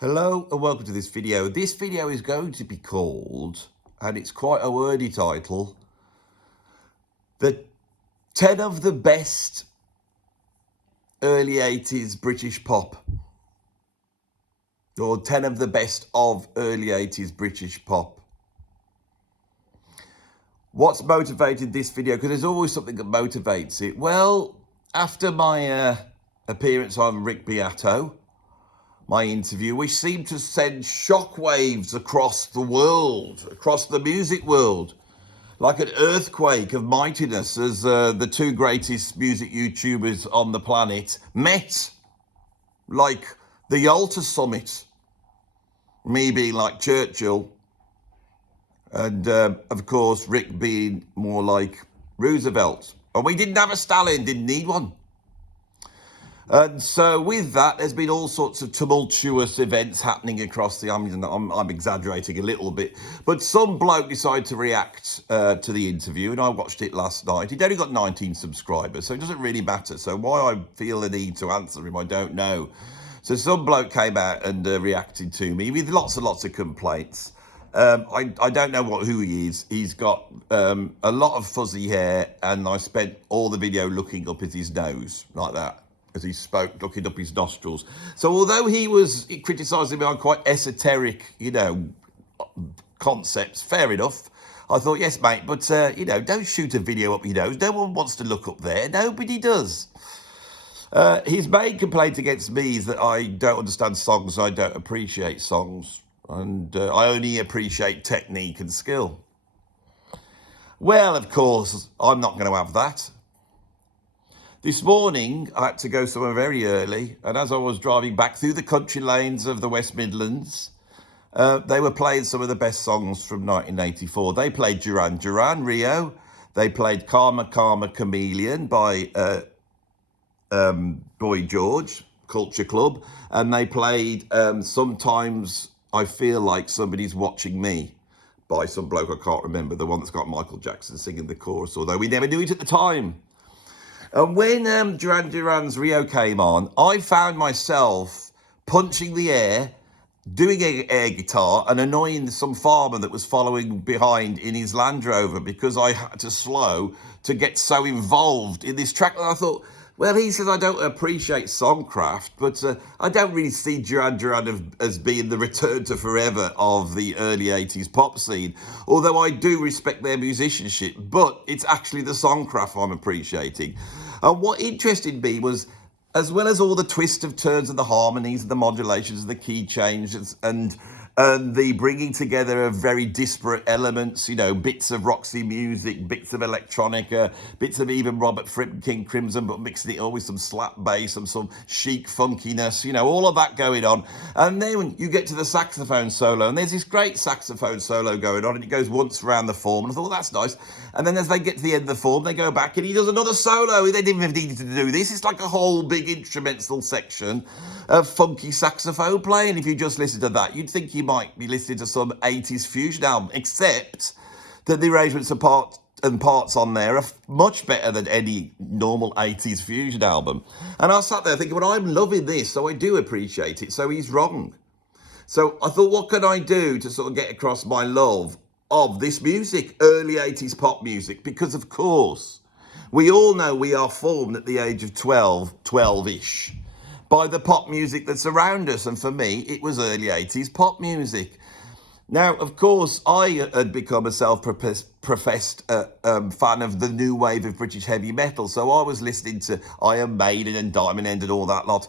Hello and welcome to this video. This video is going to be called, and it's quite a wordy title, the 10 of the best early 80s British pop. Or 10 of the best of early 80s British pop. What's motivated this video? Because there's always something that motivates it. Well, after my appearance on Rick Beato, my interview, which seemed to send shockwaves across the world, across the music world, like an earthquake of mightiness as the two greatest music YouTubers on the planet met, like the Yalta Summit, me being like Churchill, and of course Rick being more like Roosevelt. And we didn't have a Stalin, didn't need one. And so with that, there's been all sorts of tumultuous events happening across the... I'm exaggerating a little bit. But some bloke decided to react to the interview, and I watched it last night. He'd only got 19 subscribers, so it doesn't really matter. So why I feel the need to answer him, I don't know. So some bloke came out and reacted to me with lots and lots of complaints. I don't know who he is. He's got a lot of fuzzy hair, and I spent all the video looking up at his nose, like that, as he spoke, looking up his nostrils. So although he was criticising me on quite esoteric, concepts, fair enough. I thought, yes, mate, but, don't shoot a video up your nose. No one wants to look up there. Nobody does. His main complaint against me is that I don't understand songs, I don't appreciate songs, and I only appreciate technique and skill. Well, of course, I'm not going to have that. This morning, I had to go somewhere very early, and as I was driving back through the country lanes of the West Midlands, they were playing some of the best songs from 1984. They played Duran, Rio. They played Karma Karma Chameleon by Boy George, Culture Club. And they played Sometimes I Feel Like Somebody's Watching Me by some bloke I can't remember, the one that's got Michael Jackson singing the chorus, although we never knew it at the time. And when Duran's Rio came on, I found myself punching the air, doing air guitar, and annoying some farmer that was following behind in his Land Rover because I had to slow to get so involved in this track. And I thought, well, he says I don't appreciate songcraft, but I don't really see Duran as being the return to forever of the early 80s pop scene, although I do respect their musicianship, but it's actually the songcraft I'm appreciating. And what interested me was, as well as all the twist of turns and the harmonies and the modulations and the key changes and the bringing together of very disparate elements, bits of Roxy Music, bits of electronica, bits of even Robert Fripp and King Crimson, but mixing it all with some slap bass and some chic funkiness, all of that going on. And then when you get to the saxophone solo, and there's this great saxophone solo going on, and it goes once around the form, and I thought, that's nice. And then as they get to the end of the form, they go back and he does another solo. They didn't even need to do this. It's like a whole big instrumental section of funky saxophone playing. If you just listen to that, you'd think you might be listening to some 80s fusion album, except that the arrangements and parts on there are much better than any normal 80s fusion album. And I sat there thinking, well, I'm loving this, so I do appreciate it, so he's wrong. So I thought, what can I do to sort of get across my love of this music, early 80s pop music? Because, of course, we all know we are formed at the age of 12-ish. by the pop music that's around us. And for me, it was early 80s pop music. Now, of course, I had become a self-professed fan of the new wave of British heavy metal. So I was listening to Iron Maiden and Diamond Head and all that lot.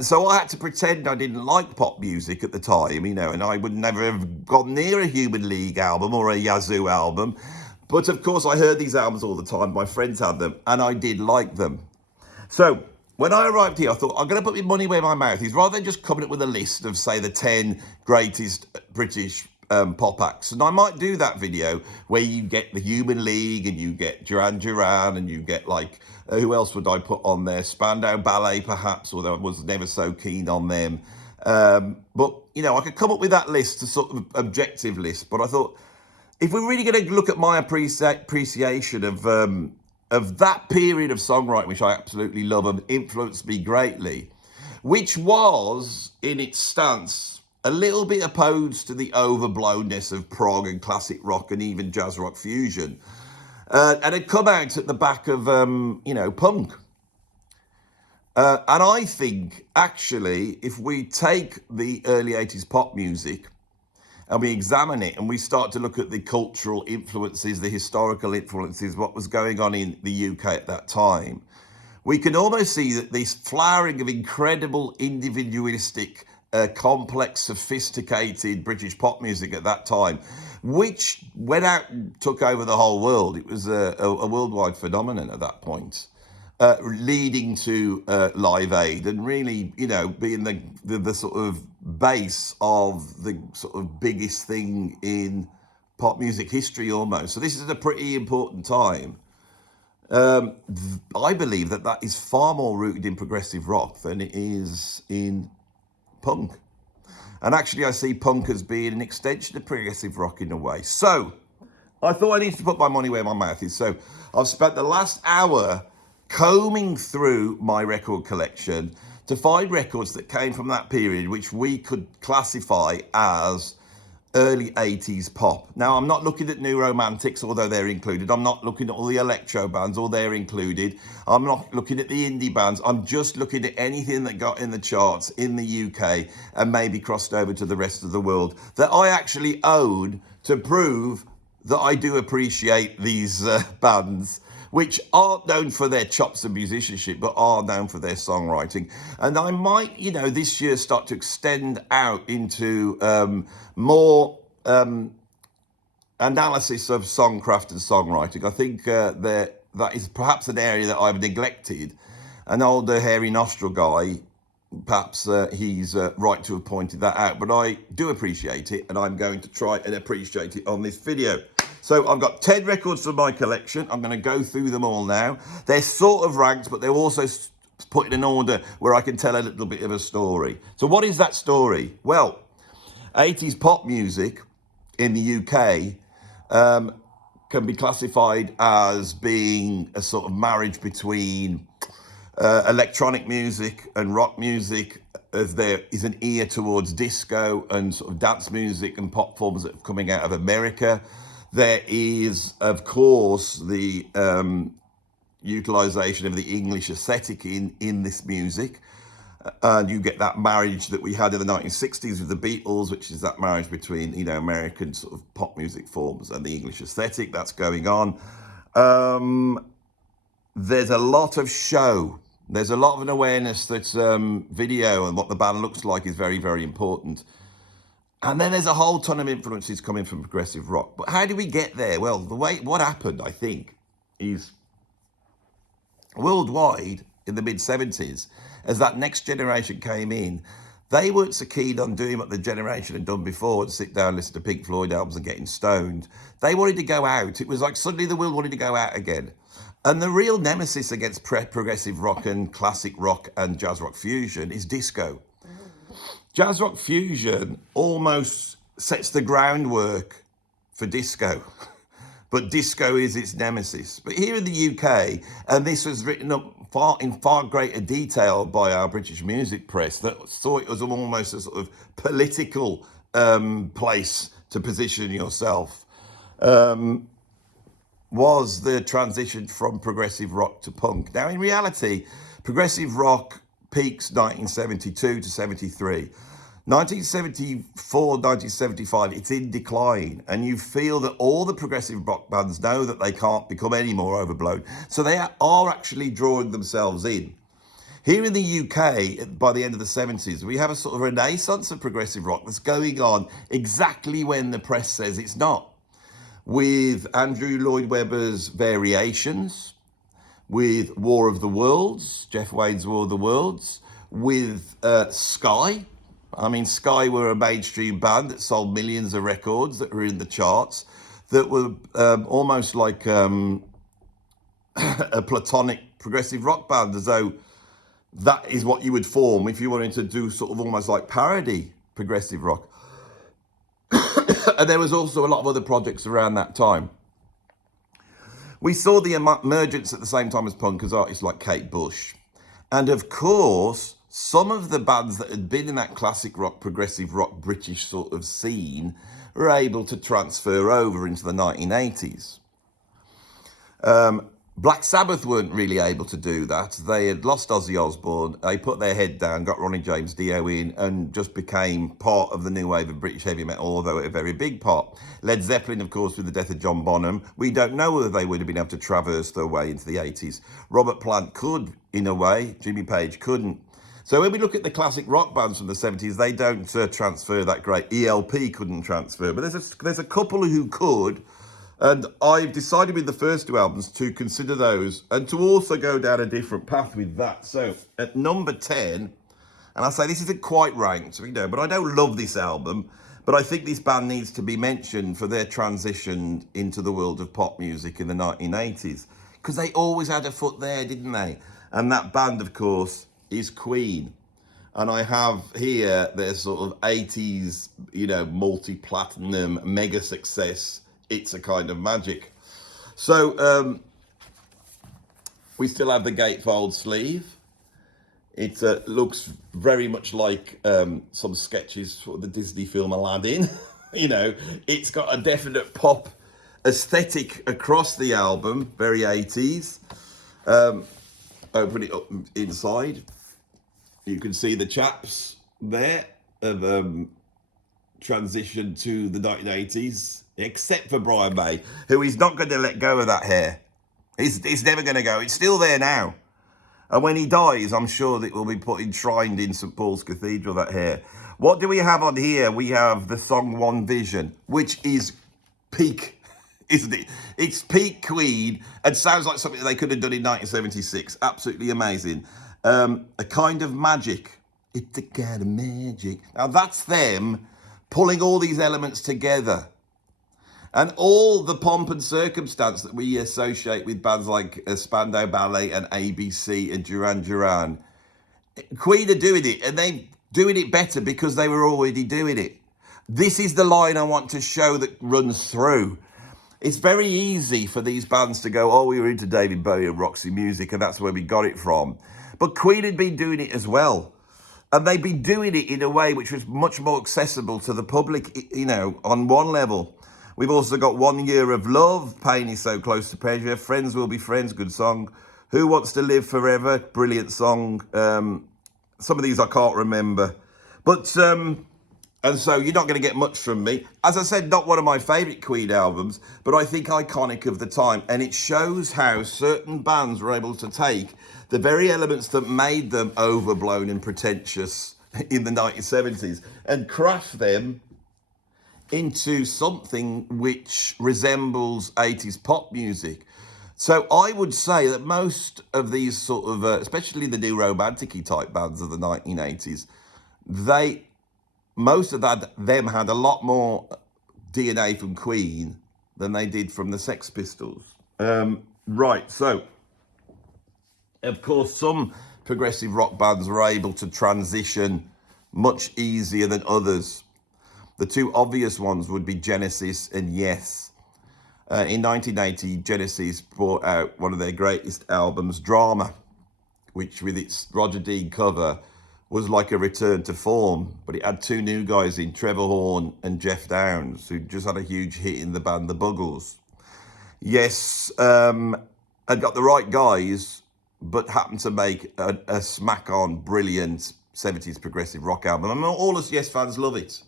So I had to pretend I didn't like pop music at the time, and I would never have gone near a Human League album or a Yazoo album. But of course, I heard these albums all the time. My friends had them, and I did like them. So when I arrived here, I thought, I'm going to put my money where my mouth is, rather than just coming up with a list of, say, the 10 greatest British pop acts. And I might do that video where you get the Human League and you get Duran and you get, like, who else would I put on there? Spandau Ballet, perhaps, although I was never so keen on them. But, I could come up with that list, a sort of objective list. But I thought, if we're really going to look at my appreciation of that period of songwriting, which I absolutely love and influenced me greatly, which was, in its stance, a little bit opposed to the overblownness of prog and classic rock and even jazz rock fusion. And it come out at the back of, punk. And I think, actually, if we take the early 80s pop music and we examine it and we start to look at the cultural influences, the historical influences, what was going on in the UK at that time, we can almost see that this flowering of incredible individualistic, complex, sophisticated British pop music at that time, which went out and took over the whole world. It was a worldwide phenomenon at that point. Leading to Live Aid and really, being the sort of base of the sort of biggest thing in pop music history almost. So this is a pretty important time. I believe that is far more rooted in progressive rock than it is in punk. And actually I see punk as being an extension of progressive rock in a way. So I thought I needed to put my money where my mouth is. So I've spent the last hour combing through my record collection to find records that came from that period, which we could classify as early 80s pop. Now, I'm not looking at New Romantics, although they're included. I'm not looking at all the electro bands, although they're included. I'm not looking at the indie bands. I'm just looking at anything that got in the charts in the UK and maybe crossed over to the rest of the world that I actually own to prove that I do appreciate these bands, which aren't known for their chops and musicianship, but are known for their songwriting. And I might, this year start to extend out into more analysis of songcraft and songwriting. I think that is perhaps an area that I've neglected. An older hairy nostril guy, perhaps he's right to have pointed that out, but I do appreciate it, and I'm going to try and appreciate it on this video. So I've got 10 records from my collection. I'm going to go through them all now. They're sort of ranked, but they're also put in an order where I can tell a little bit of a story. So what is that story? Well, 80s pop music in the UK can be classified as being a sort of marriage between electronic music and rock music, as there is an ear towards disco and sort of dance music and pop forms that are coming out of America. There is, of course, the utilization of the English aesthetic in this music. And you get that marriage that we had in the 1960s with the Beatles, which is that marriage between, American sort of pop music forms and the English aesthetic. That's going on. There's a lot of show. There's a lot of an awareness that video and what the band looks like is very, very important. And then there's a whole ton of influences coming from progressive rock. But how did we get there? Well, what happened, I think, is worldwide in the mid-70s, as that next generation came in, they weren't so keen on doing what the generation had done before, to sit down, listen to Pink Floyd albums and getting stoned. They wanted to go out. It was like suddenly the world wanted to go out again. And the real nemesis against progressive rock and classic rock and jazz rock fusion is disco. Jazz rock fusion almost sets the groundwork for disco, but disco is its nemesis. But here in the UK, and this was written up in far greater detail by our British music press, that saw it as almost a sort of political place to position yourself, was the transition from progressive rock to punk. Now, in reality, progressive rock peaks 1972 to 73. 1974, 1975, it's in decline, and you feel that all the progressive rock bands know that they can't become any more overblown, so they are actually drawing themselves in. Here in the UK, by the end of the 70s, we have a sort of renaissance of progressive rock that's going on exactly when the press says it's not. With Andrew Lloyd Webber's Variations, with War of the Worlds, Jeff Wayne's War of the Worlds, with Sky. I mean, Sky were a mainstream band that sold millions of records that were in the charts, that were almost like a platonic progressive rock band, as though that is what you would form if you wanted to do sort of almost like parody progressive rock. And there was also a lot of other projects around that time. We saw the emergence at the same time as punk as artists like Kate Bush. And of course, some of the bands that had been in that classic rock, progressive rock, British sort of scene were able to transfer over into the 1980s. Black Sabbath weren't really able to do that. They had lost Ozzy Osbourne. They put their head down, got Ronnie James Dio in, and just became part of the new wave of British heavy metal, although a very big part. Led Zeppelin, of course, with the death of John Bonham. We don't know whether they would have been able to traverse their way into the 80s. Robert Plant could, in a way. Jimmy Page couldn't. So when we look at the classic rock bands from the 70s, they don't transfer that great. ELP couldn't transfer, but there's a couple who could. And I've decided with the first two albums to consider those and to also go down a different path with that. So at number 10, and I say this isn't quite ranked, but I don't love this album, but I think this band needs to be mentioned for their transition into the world of pop music in the 1980s, because they always had a foot there, didn't they? And that band, of course, is Queen. And I have here their sort of 80s, multi-platinum mega success, It's a Kind of Magic. So we still have the gatefold sleeve. It looks very much like some sketches for the Disney film Aladdin. It's got a definite pop aesthetic across the album, very 80s. Open it up inside. You can see the chaps there have transitioned to the 1980s, except for Brian May, who is not going to let go of that hair. It's never going to go. It's still there now. And when he dies, I'm sure that it will be put enshrined in St. Paul's Cathedral, that hair. What do we have on here? We have the song One Vision, which is peak, isn't it? It's peak Queen and sounds like something they could have done in 1976. Absolutely amazing. A Kind of Magic. It's a kind of magic. Now that's them pulling all these elements together. And all the pomp and circumstance that we associate with bands like Spandau Ballet and ABC and Duran. Queen are doing it, and they're doing it better because they were already doing it. This is the line I want to show that runs through. It's very easy for these bands to go, oh, we were into David Bowie and Roxy Music, and that's where we got it from. But Queen had been doing it as well. And they'd been doing it in a way which was much more accessible to the public, on one level. We've also got 1 Year of Love, Pain is So Close to Pleasure, Friends Will Be Friends, good song. Who Wants to Live Forever, brilliant song. Some of these I can't remember. But, and so you're not going to get much from me. As I said, not one of my favourite Queen albums, but I think iconic of the time. And it shows how certain bands were able to take the very elements that made them overblown and pretentious in the 1970s and craft them into something which resembles 80s pop music. So I would say that most of these sort of, especially the new romantic-y type bands of the 1980s, most of them had a lot more DNA from Queen than they did from the Sex Pistols. Right, so, of course, some progressive rock bands were able to transition much easier than others. The two obvious ones would be Genesis and Yes. In 1980, Genesis brought out one of their greatest albums, Drama, which with its Roger Dean cover was like a return to form. But it had two new guys in, Trevor Horn and Jeff Downes, who just had a huge hit in the band The Buggles. Yes, had got the right guys, but happened to make a smack-on, brilliant 70s progressive rock album. I mean, all us Yes fans love it.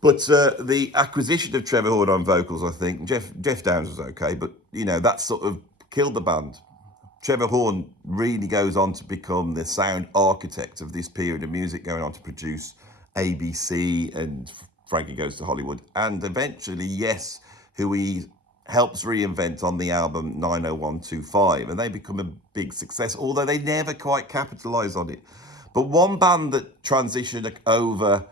But the acquisition of Trevor Horn on vocals, I think, Jeff Downes was okay, but, that sort of killed the band. Trevor Horn really goes on to become the sound architect of this period of music, going on to produce ABC and Frankie Goes to Hollywood, and eventually, Yes, who he helps reinvent on the album 90125, and they become a big success, although they never quite capitalise on it. But one band that transitioned over,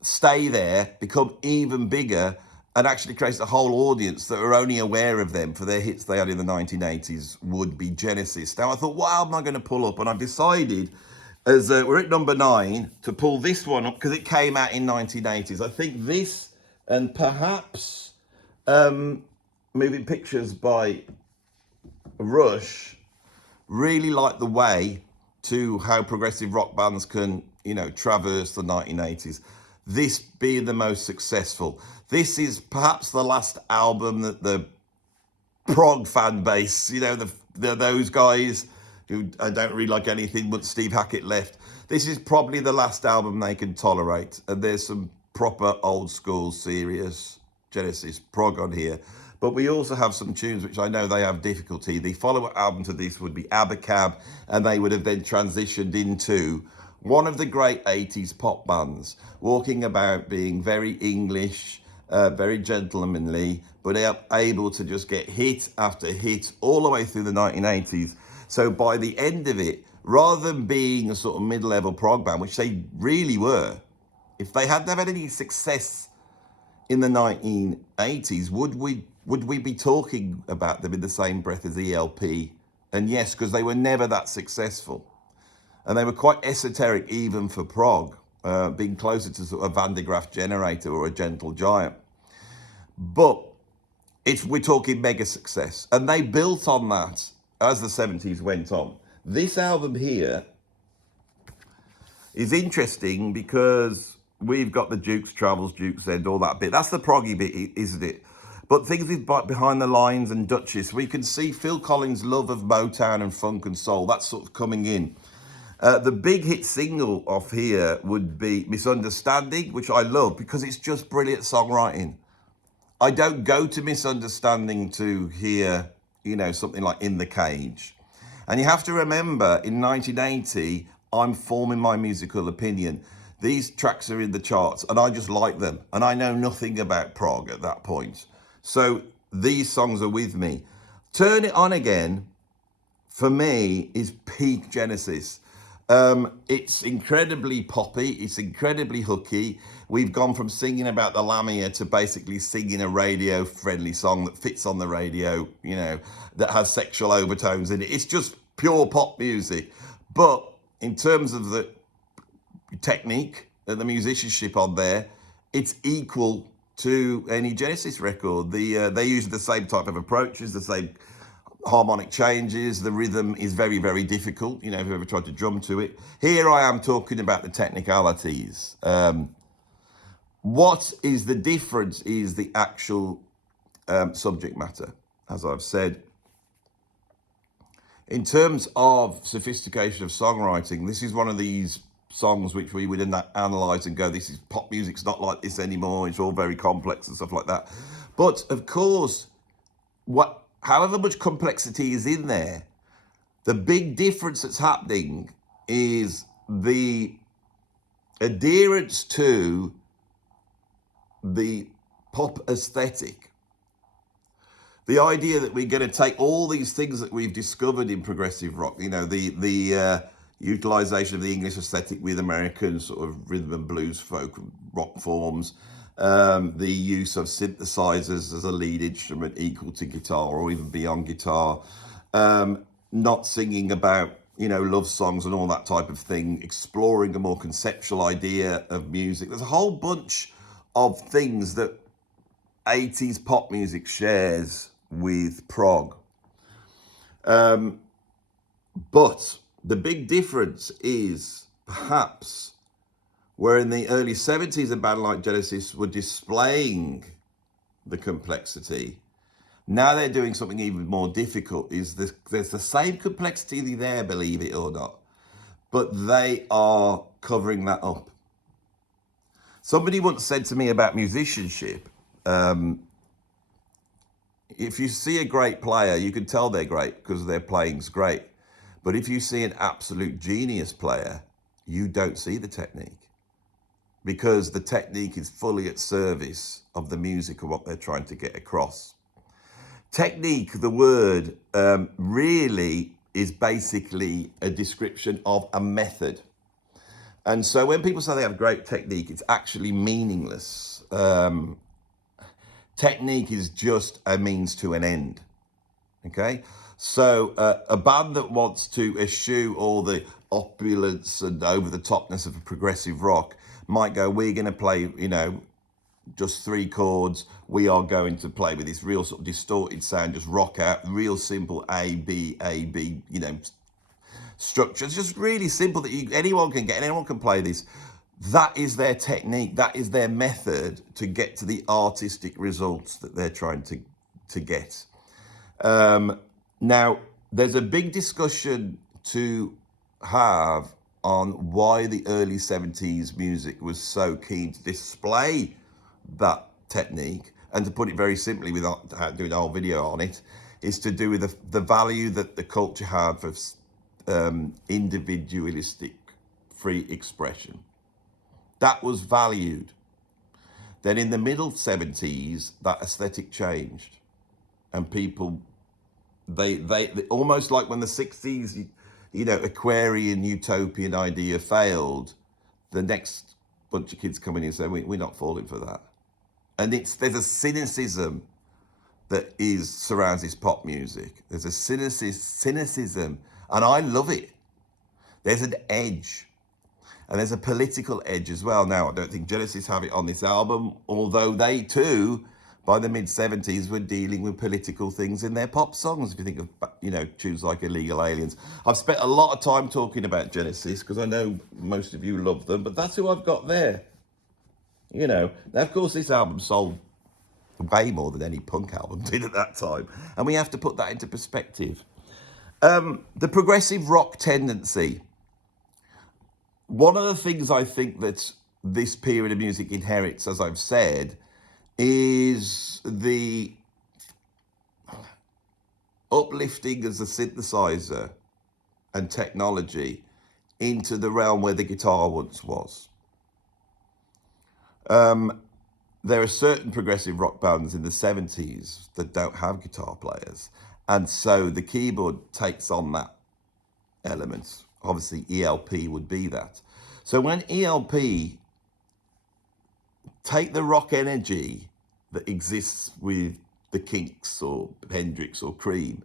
stay there, become even bigger, and actually creates a whole audience that are only aware of them for their hits they had in the 1980s would be Genesis. Now I thought, what album am I going to pull up? And I've decided, as we're at number 9, to pull this one up because it came out in 1980s. I think this and perhaps Moving Pictures by Rush really like the way to how progressive rock bands can, you know, traverse the 1980s. This being the most successful. This is perhaps the last album that the prog fan base, you know, those guys who I don't really like anything but Steve Hackett left. This is probably the last album they can tolerate. And there's some proper old school, serious Genesis prog on here. But we also have some tunes which I know they have difficulty. The follow-up album to this would be Abacab, and they would have then transitioned into one of the great 80s pop bands, walking about being very English, very gentlemanly, but able to just get hit after hit all the way through the 1980s. So by the end of it, rather than being a sort of mid-level prog band, which they really were, if they hadn't had any success in the 1980s, would we be talking about them in the same breath as ELP? And yes, because they were never that successful. And they were quite esoteric even for prog, being closer to sort of Van de Graaff Generator or a Gentle Giant. But we're talking mega success. And they built on that as the 70s went on. This album here is interesting because we've got the Duke's Travels, Duke's End, all that bit. That's the proggy bit, isn't it? But things with Behind the Lines and Duchess, we can see Phil Collins' love of Motown and funk and soul. That's sort of coming in. The big hit single off here would be Misunderstanding, which I love because it's just brilliant songwriting. I don't go to Misunderstanding to hear, you know, something like In the Cage. And you have to remember, in 1980, I'm forming my musical opinion. These tracks are in the charts, and I just like them. And I know nothing about prog at that point. So these songs are with me. Turn It On Again, for me, is peak Genesis. It's incredibly poppy. It's incredibly hooky. We've gone from singing about the Lamia to basically singing a radio-friendly song that fits on the radio, you know, that has sexual overtones in it. It's just pure pop music. But in terms of the technique and the musicianship on there, it's equal to any Genesis record. They use the same type of approaches, the same harmonic changes. The rhythm is very, very difficult, you know, if you've ever tried to drum to it. Here I am talking about the technicalities. What is the difference is the actual subject matter, as I've said. In terms of sophistication of songwriting, this is one of these songs which we would analyse and go, this is pop music's not like this anymore, it's all very complex and stuff like that. But of course, however much complexity is in there, the big difference that's happening is the adherence to the pop aesthetic. The idea that we're going to take all these things that we've discovered in progressive rock, you know, the utilization of the English aesthetic with American sort of rhythm and blues folk rock forms, the use of synthesizers as a lead instrument equal to guitar or even beyond guitar, not singing about, you know, love songs and all that type of thing, exploring a more conceptual idea of music. There's a whole bunch of things that 80s pop music shares with prog. But the big difference is perhaps where in the early 70s a band like Genesis were displaying the complexity. Now they're doing something even more difficult. There's the same complexity there, believe it or not, but they are covering that up. Somebody once said to me about musicianship, if you see a great player, you can tell they're great because their playing's great. But if you see an absolute genius player, you don't see the technique because the technique is fully at service of the music and what they're trying to get across. Technique, the word, really is basically a description of a method. And so when people say they have great technique, it's actually meaningless. Technique is just a means to an end, okay? So a band that wants to eschew all the opulence and over-the-topness of a progressive rock might go, we're going to play, you know, just 3 chords. We are going to play with this real sort of distorted sound, just rock out, real simple A, B, you know, structure. It's just really simple that anyone can get, and anyone can play this. That is their technique. That is their method to get to the artistic results that they're trying to get. Now, there's a big discussion to have on why the early 70s music was so keen to display that technique. And to put it very simply, without doing a whole video on it, is to do with the value that the culture had for individualistic free expression. That was valued. Then in the middle 70s, that aesthetic changed. And people, they almost like when the 60s, Aquarian utopian idea failed, the next bunch of kids come in and say, we're not falling for that. And there's a cynicism that surrounds this pop music. There's a cynicism, and I love it. There's an edge, and there's a political edge as well. Now, I don't think Genesis have it on this album, although they too, by the mid-70s, were dealing with political things in their pop songs. If you think of, tunes like Illegal Aliens. I've spent a lot of time talking about Genesis, because I know most of you love them, but that's who I've got there. Now, of course, this album sold way more than any punk album did at that time. And we have to put that into perspective. The progressive rock tendency. One of the things I think that this period of music inherits, as I've said, is the uplifting as a synthesizer and technology into the realm where the guitar once was. There are certain progressive rock bands in the 70s that don't have guitar players. And so the keyboard takes on that element. Obviously, ELP would be that. So when ELP take the rock energy that exists with the Kinks or Hendrix or Cream,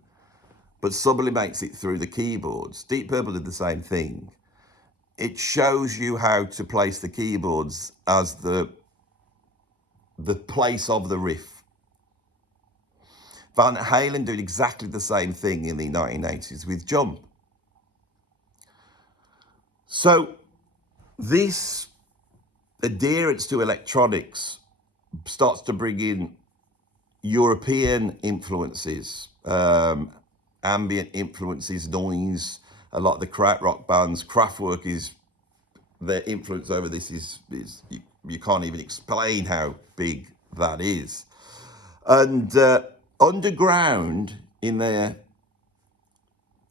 but sublimates it through the keyboards, Deep Purple did the same thing. It shows you how to place the keyboards as the place of the riff. Van Halen did exactly the same thing in the 1980s with Jump. So this adherence to electronics starts to bring in European influences, ambient influences, noise. A lot of the krautrock bands, Kraftwerk their influence over this is you can't even explain how big that is. And underground in the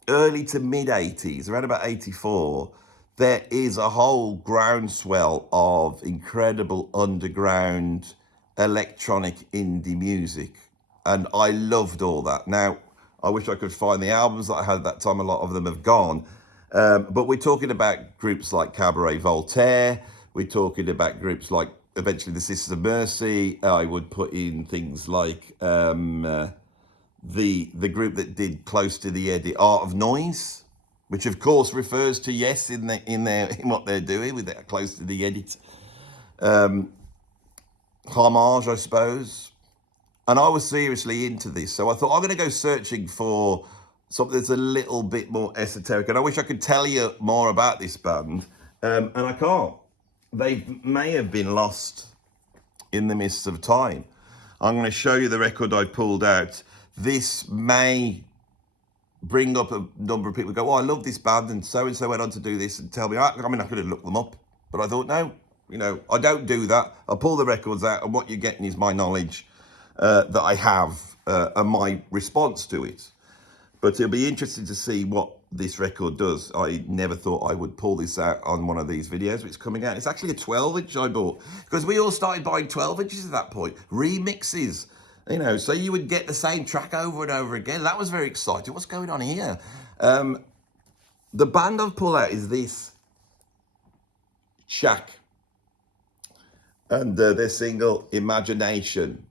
early to mid 80s, around about 84, there is a whole groundswell of incredible underground electronic indie music. And I loved all that. Now, I wish I could find the albums that I had at that time. A lot of them have gone. But we're talking about groups like Cabaret Voltaire. We're talking about groups like, eventually, the Sisters of Mercy. I would put in things like the group that did Close to the Edit, Art of Noise, which of course refers to Yes in what they're doing with that Close to the Edit homage, I suppose. And I was seriously into this, so I thought I'm going to go searching for something that's a little bit more esoteric. And I wish I could tell you more about this band, and I can't. They may have been lost in the mists of time. I'm going to show you the record I pulled out. This may bring up a number of people who go, oh, I love this band, and so went on to do this, and tell me, I mean, I could have looked them up, but I thought, no, I don't do that. I pull the records out, and what you're getting is my knowledge that I have and my response to it. But it'll be interesting to see what this record does. I never thought I would pull this out on one of these videos. It's coming out. It's actually a 12-inch I bought, because we all started buying 12 inches at that point. Remixes, so you would get the same track over and over again. That was very exciting. What's going on here? The band I've pulled out is this, Shack, and their single, Imagination.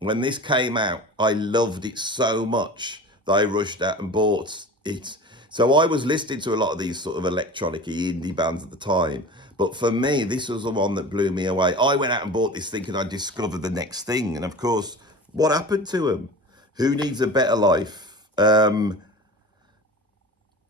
When this came out, I loved it so much that I rushed out and bought it. So I was listening to a lot of these sort of electronic indie bands at the time. But for me, this was the one that blew me away. I went out and bought this thinking I'd discovered the next thing. And of course, what happened to them? Who Needs a Better Life?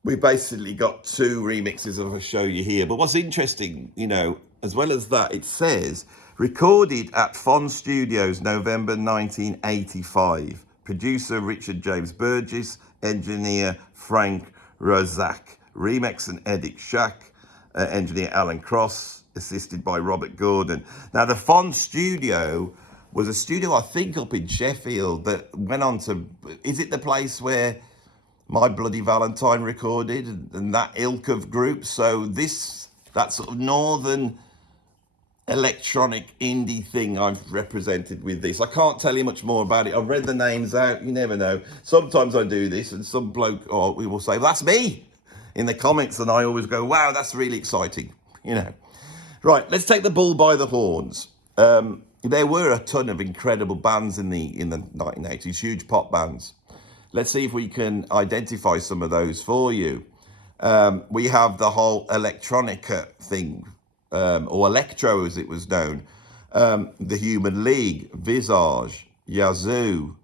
we basically got two remixes of a show you here. But what's interesting, you know, as well as that, it says recorded at Fon Studios, November 1985. Producer Richard James Burgess, engineer Frank Rozak, remix and edit Shack, engineer Alan Cross, assisted by Robert Gordon. Now, the Fon Studio was a studio, I think, up in Sheffield that went on to, is it the place where My Bloody Valentine recorded and that ilk of groups? So that sort of northern electronic indie thing I've represented with this. I can't tell you much more about it. I've read the names out, you never know. Sometimes I do this and some bloke we will say, well, that's me in the comments, and I always go, wow, that's really exciting, you know. Right, let's take the bull by the horns. There were a ton of incredible bands in the 1980s, huge pop bands. Let's see if we can identify some of those for you. We have the whole electronica thing, or electro as it was known. The Human League, Visage, Yazoo,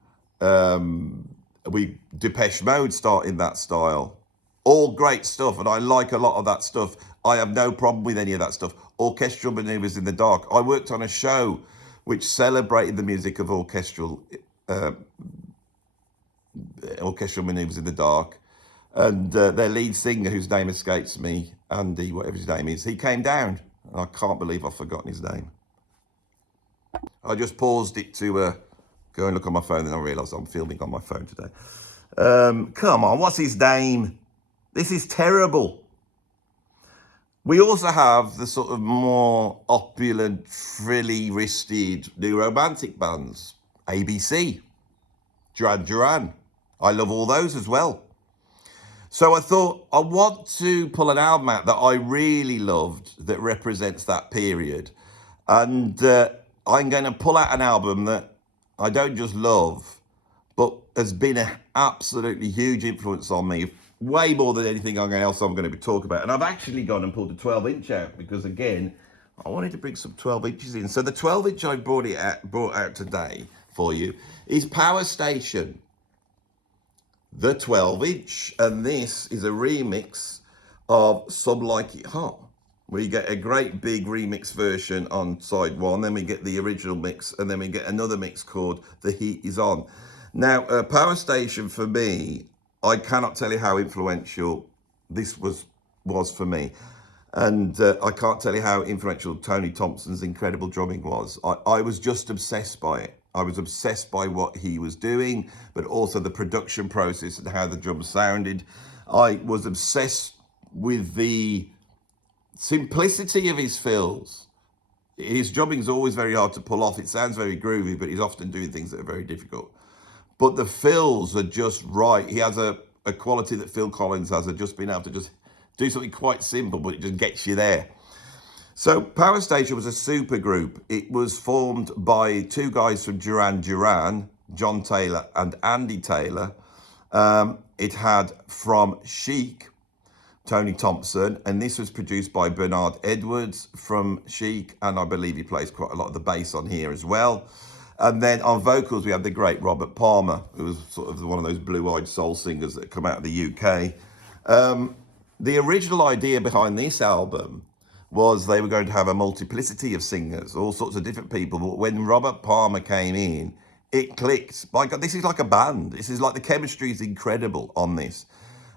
Depeche Mode start in that style. All great stuff, and I like a lot of that stuff. I have no problem with any of that stuff. Orchestral Maneuvers in the Dark. I worked on a show which celebrated the music of orchestral Maneuvers in the Dark. And their lead singer, whose name escapes me, Andy, whatever his name is, he came down. I can't believe I've forgotten his name. I just paused it to go and look on my phone, and I realised I'm filming on my phone today. Come on, what's his name? This is terrible. We also have the sort of more opulent, frilly-wristed new romantic bands. ABC, Duran. I love all those as well. So I thought, I want to pull an album out that I really loved that represents that period. And I'm going to pull out an album that I don't just love, but has been an absolutely huge influence on me, way more than anything else I'm going to be talking about. And I've actually gone and pulled a 12-inch out because, again, I wanted to bring some 12 inches in. So the 12-inch I brought out today for you is Power Station, the 12-inch. And this is a remix of Some Like It Hot. We get a great big remix version on side one, then we get the original mix, and then we get another mix called The Heat Is On. Now, Power Station for me, I cannot tell you how influential this was for me. And I can't tell you how influential Tony Thompson's incredible drumming was. I was just obsessed by it. I was obsessed by what he was doing, but also the production process and how the drums sounded. I was obsessed with the simplicity of his fills. His drumming is always very hard to pull off. It sounds very groovy, but he's often doing things that are very difficult. But the fills are just right. He has a quality that Phil Collins has, of just being able to just do something quite simple, but it just gets you there. So Power Station was a super group. It was formed by two guys from Duran, John Taylor and Andy Taylor. It had from Chic, Tony Thompson, and this was produced by Bernard Edwards from Chic, and I believe he plays quite a lot of the bass on here as well. And then on vocals, we have the great Robert Palmer, who was sort of one of those blue-eyed soul singers that come out of the UK. The original idea behind this album was they were going to have a multiplicity of singers, all sorts of different people. But when Robert Palmer came in, it clicked. My God, this is like a band. This is like the chemistry is incredible on this.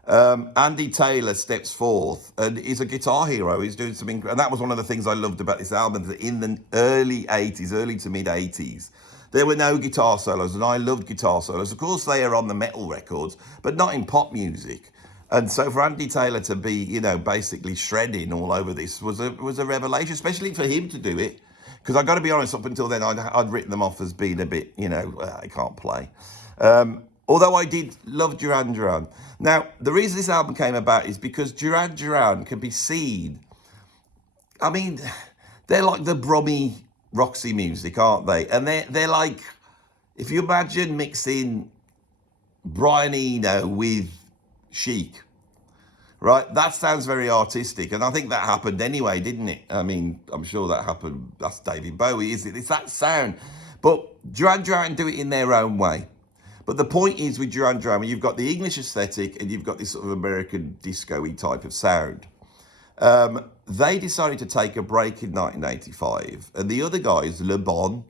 Andy Taylor steps forth and he's a guitar hero. He's doing something, and that was one of the things I loved about this album, that in the early 80s, early to mid 80s, there were no guitar solos, and I loved guitar solos. Of course, they are on the metal records, but not in pop music. And so for Andy Taylor to be, you know, basically shredding all over this was a revelation, especially for him to do it. Because I've got to be honest, up until then, I'd written them off as being a bit, you know, I can't play. Although I did love Duran. Now, the reason this album came about is because Duran can be seen. I mean, they're like the Brummy Roxy music, aren't they? And they're like, if you imagine mixing Brian Eno with Chic, right? That sounds very artistic, and I think that happened anyway, didn't it? I mean, I'm sure that happened. That's David Bowie, is it? It's that sound. But Duran do it in their own way. But the point is with Duran Duran, you've got the English aesthetic and you've got this sort of American disco-y type of sound. They decided to take a break in 1985, and the other guys, Le Bon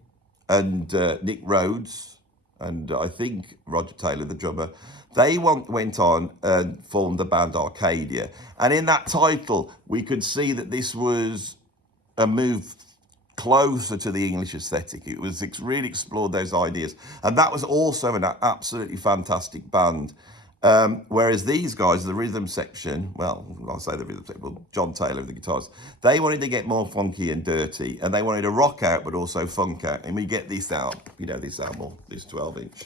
and Nick Rhodes, and I think Roger Taylor, the drummer, they went on and formed the band Arcadia. And in that title, we could see that this was a move closer to the English aesthetic. It was really explored those ideas. And that was also an absolutely fantastic band. Whereas these guys, the rhythm section, well, I'll say the rhythm section, well, John Taylor with the guitars, they wanted to get more funky and dirty, and they wanted to rock out, but also funk out. And we get this out, this album, this 12-inch.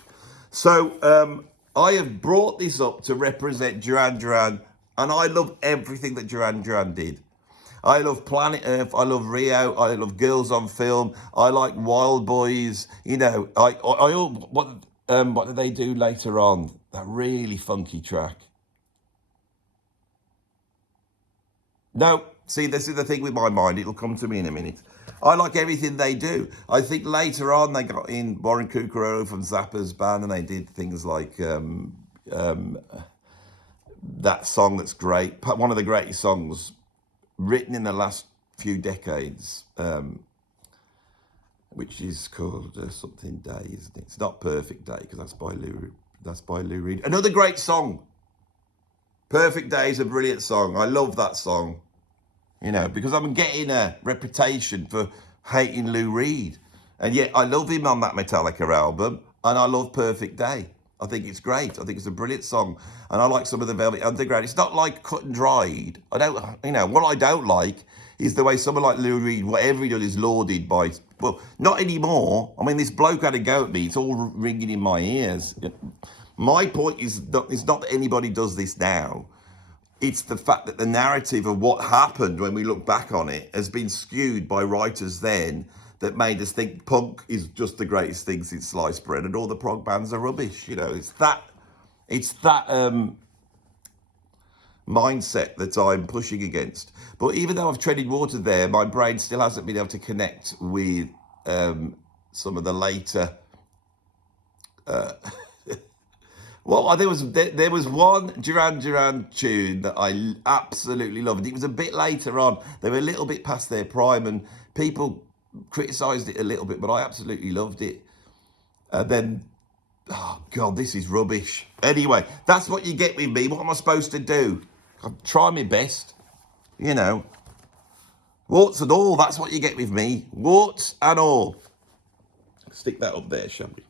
So I have brought this up to represent Duran Duran, and I love everything that Duran Duran did. I love Planet Earth, I love Rio, I love Girls on Film, I like Wild Boys, what did they do later on? That really funky track. No, see, this is the thing with my mind. It'll come to me in a minute. I like everything they do. I think later on they got in Warren Cucurullo from Zappa's band, and they did things like that song that's great. One of the greatest songs written in the last few decades, which is called something Day, isn't it? It's not Perfect Day, because that's by Lou Reed. Another great song. Perfect Day is a brilliant song. I love that song, because I'm getting a reputation for hating Lou Reed. And yet I love him on that Metallica album, and I love Perfect Day. I think it's great. I think it's a brilliant song. And I like some of the Velvet Underground. It's not like cut and dried. What I don't like is the way someone like Lou Reed, whatever he does is lauded by, well, not anymore. I mean, this bloke had a go at me. It's all ringing in my ears. My point is not that anybody does this now. It's the fact that the narrative of what happened when we look back on it has been skewed by writers then that made us think punk is just the greatest thing since sliced bread and all the prog bands are rubbish. It's that mindset that I'm pushing against. But even though I've treaded water there, my brain still hasn't been able to connect with some of the later. Well, there was one Duran Duran tune that I absolutely loved. It was a bit later on. They were a little bit past their prime, and people criticised it a little bit, but I absolutely loved it. Then, oh God, this is rubbish. Anyway, that's what you get with me. What am I supposed to do? I'm trying my best, Warts and all, that's what you get with me. Warts and all. Stick that up there, shall we?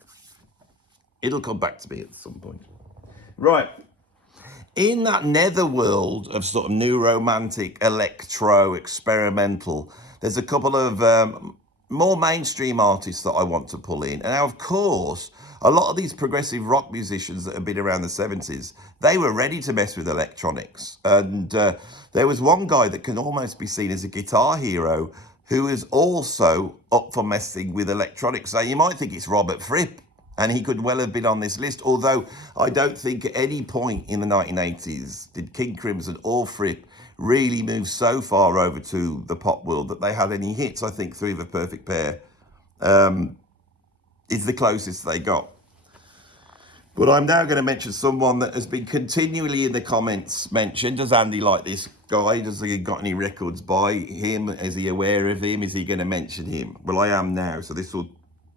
It'll come back to me at some point. Right. In that netherworld of sort of new romantic, electro, experimental, there's a couple of more mainstream artists that I want to pull in. And now, of course, a lot of these progressive rock musicians that have been around the 70s, they were ready to mess with electronics. And there was one guy that can almost be seen as a guitar hero who is also up for messing with electronics. So you might think it's Robert Fripp, and he could well have been on this list, although I don't think at any point in the 1980s did King Crimson or Fripp really move so far over to the pop world that they had any hits. I think Three of a Perfect Pair is the closest they got. But I'm now going to mention someone that has been continually in the comments mentioned. Does Andy like this guy? Does he got any records by him? Is he aware of him? Is he going to mention him? Well, I am now, so this will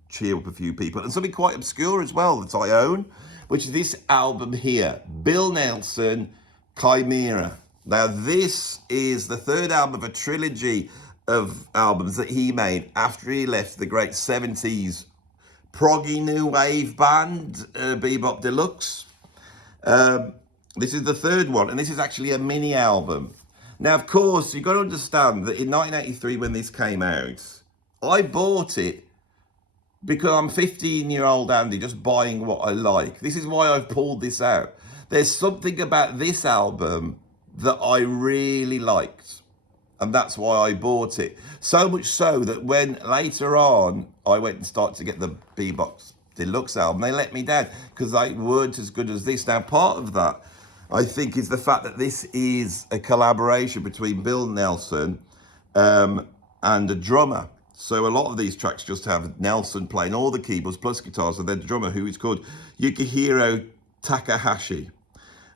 cheer up a few people. And something quite obscure as well that I own, which is this album here, Bill Nelson, Chimera. Now, this is the third album of a trilogy of albums that he made after he left the great 70s proggy new wave band, Bebop Deluxe. This is the third one, and this is actually a mini album. Now, of course, you've got to understand that in 1983, when this came out, I bought it because I'm 15-year-old Andy, just buying what I like. This is why I've pulled this out. There's something about this album that I really liked, and that's why I bought it. So much so that when later on I went and started to get the Bebop Deluxe album, they let me down because they weren't as good as this. Now, part of that, I think, is the fact that this is a collaboration between Bill Nelson and a drummer. So a lot of these tracks just have Nelson playing all the keyboards plus guitars, and then the drummer, who is called Yukihiro Takahashi.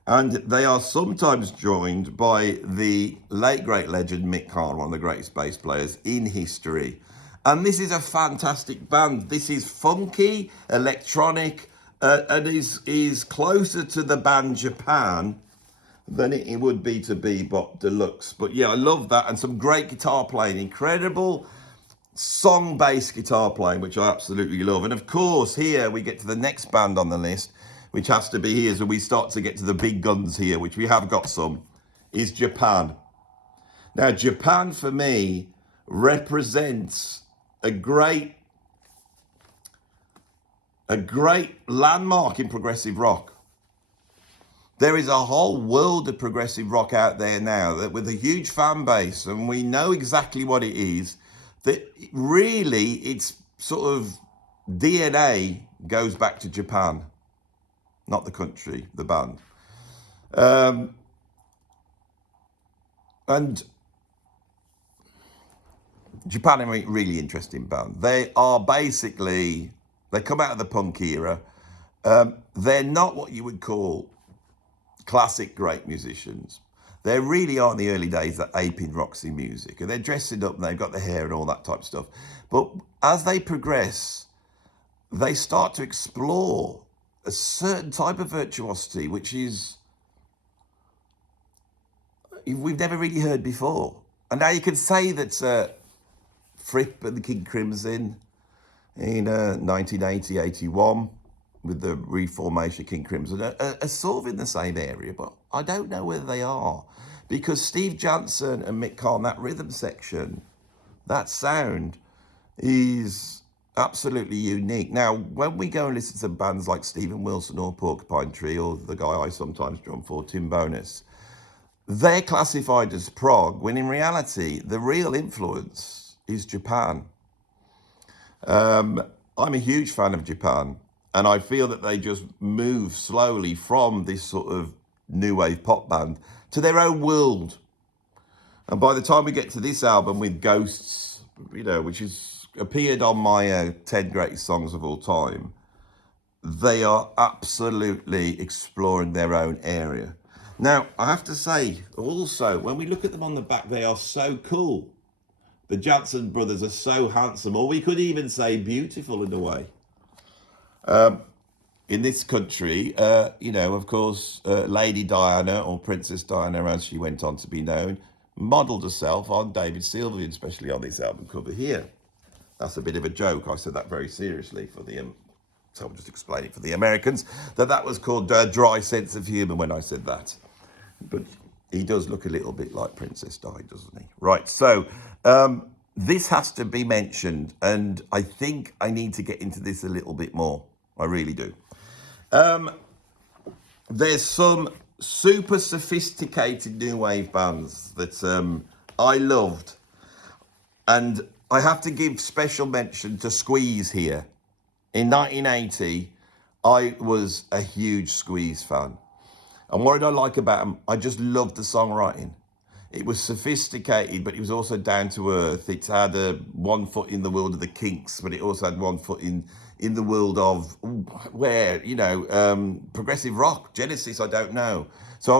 And they are sometimes joined by the late great legend Mick Karn, one of the greatest bass players in history. And this is a fantastic band. This is funky, electronic, and is closer to the band Japan than it would be to Bebop Deluxe. But yeah, I love that. And some great guitar playing, incredible song-based guitar playing, which I absolutely love. And of course, here we get to the next band on the list, which has to be here, so we start to get to the big guns here, which we have got some, is Japan. Now, Japan, for me, represents a great landmark in progressive rock. There is a whole world of progressive rock out there now that with a huge fan base, and we know exactly what it is, that really its sort of DNA goes back to Japan, not the country, the band. And Japan are a really interesting band. They are basically, they come out of the punk era. They're not what you would call classic great musicians. They really are in the early days that aping Roxy music, and they're dressing up and they've got the hair and all that type of stuff. But as they progress, they start to explore a certain type of virtuosity, which is we've never really heard before. And now you can say that Fripp and the King Crimson in 1980, 81, with the reformation of King Crimson, are sort of in the same area, but I don't know whether they are. Because Steve Jansen and Mick Karn, that rhythm section, that sound is absolutely unique. Now, when we go and listen to bands like Stephen Wilson or Porcupine Tree, or the guy I sometimes drum for, Tim Bonus, they're classified as prog, when in reality, the real influence is Japan. I'm a huge fan of Japan, and I feel that they just move slowly from this sort of new wave pop band to their own world. And by the time we get to this album with Ghosts, you know, which has appeared on my 10 greatest songs of all time, they are absolutely exploring their own area. Now, I have to say, also, when we look at them on the back, they are so cool. The Jansen brothers are so handsome, or we could even say beautiful in a way. In this country, you know, of course, Lady Diana, or Princess Diana as she went on to be known, modelled herself on David Sylvian, especially on this album cover here. That's a bit of a joke. I said that very seriously for the, so I'll just explain it for the Americans, that was called dry sense of humour when I said that. But he does look a little bit like Princess Di, doesn't he? Right, so this has to be mentioned, and I think I need to get into this a little bit more. I really do. There's some super sophisticated new wave bands that I loved, and I have to give special mention to Squeeze here. In 1980, I was a huge Squeeze fan. And what did I like about them? I just loved the songwriting. It was sophisticated, but it was also down to earth. It had one foot in the world of the Kinks, but it also had one foot in the world of where, you know, progressive rock, Genesis, I don't know. So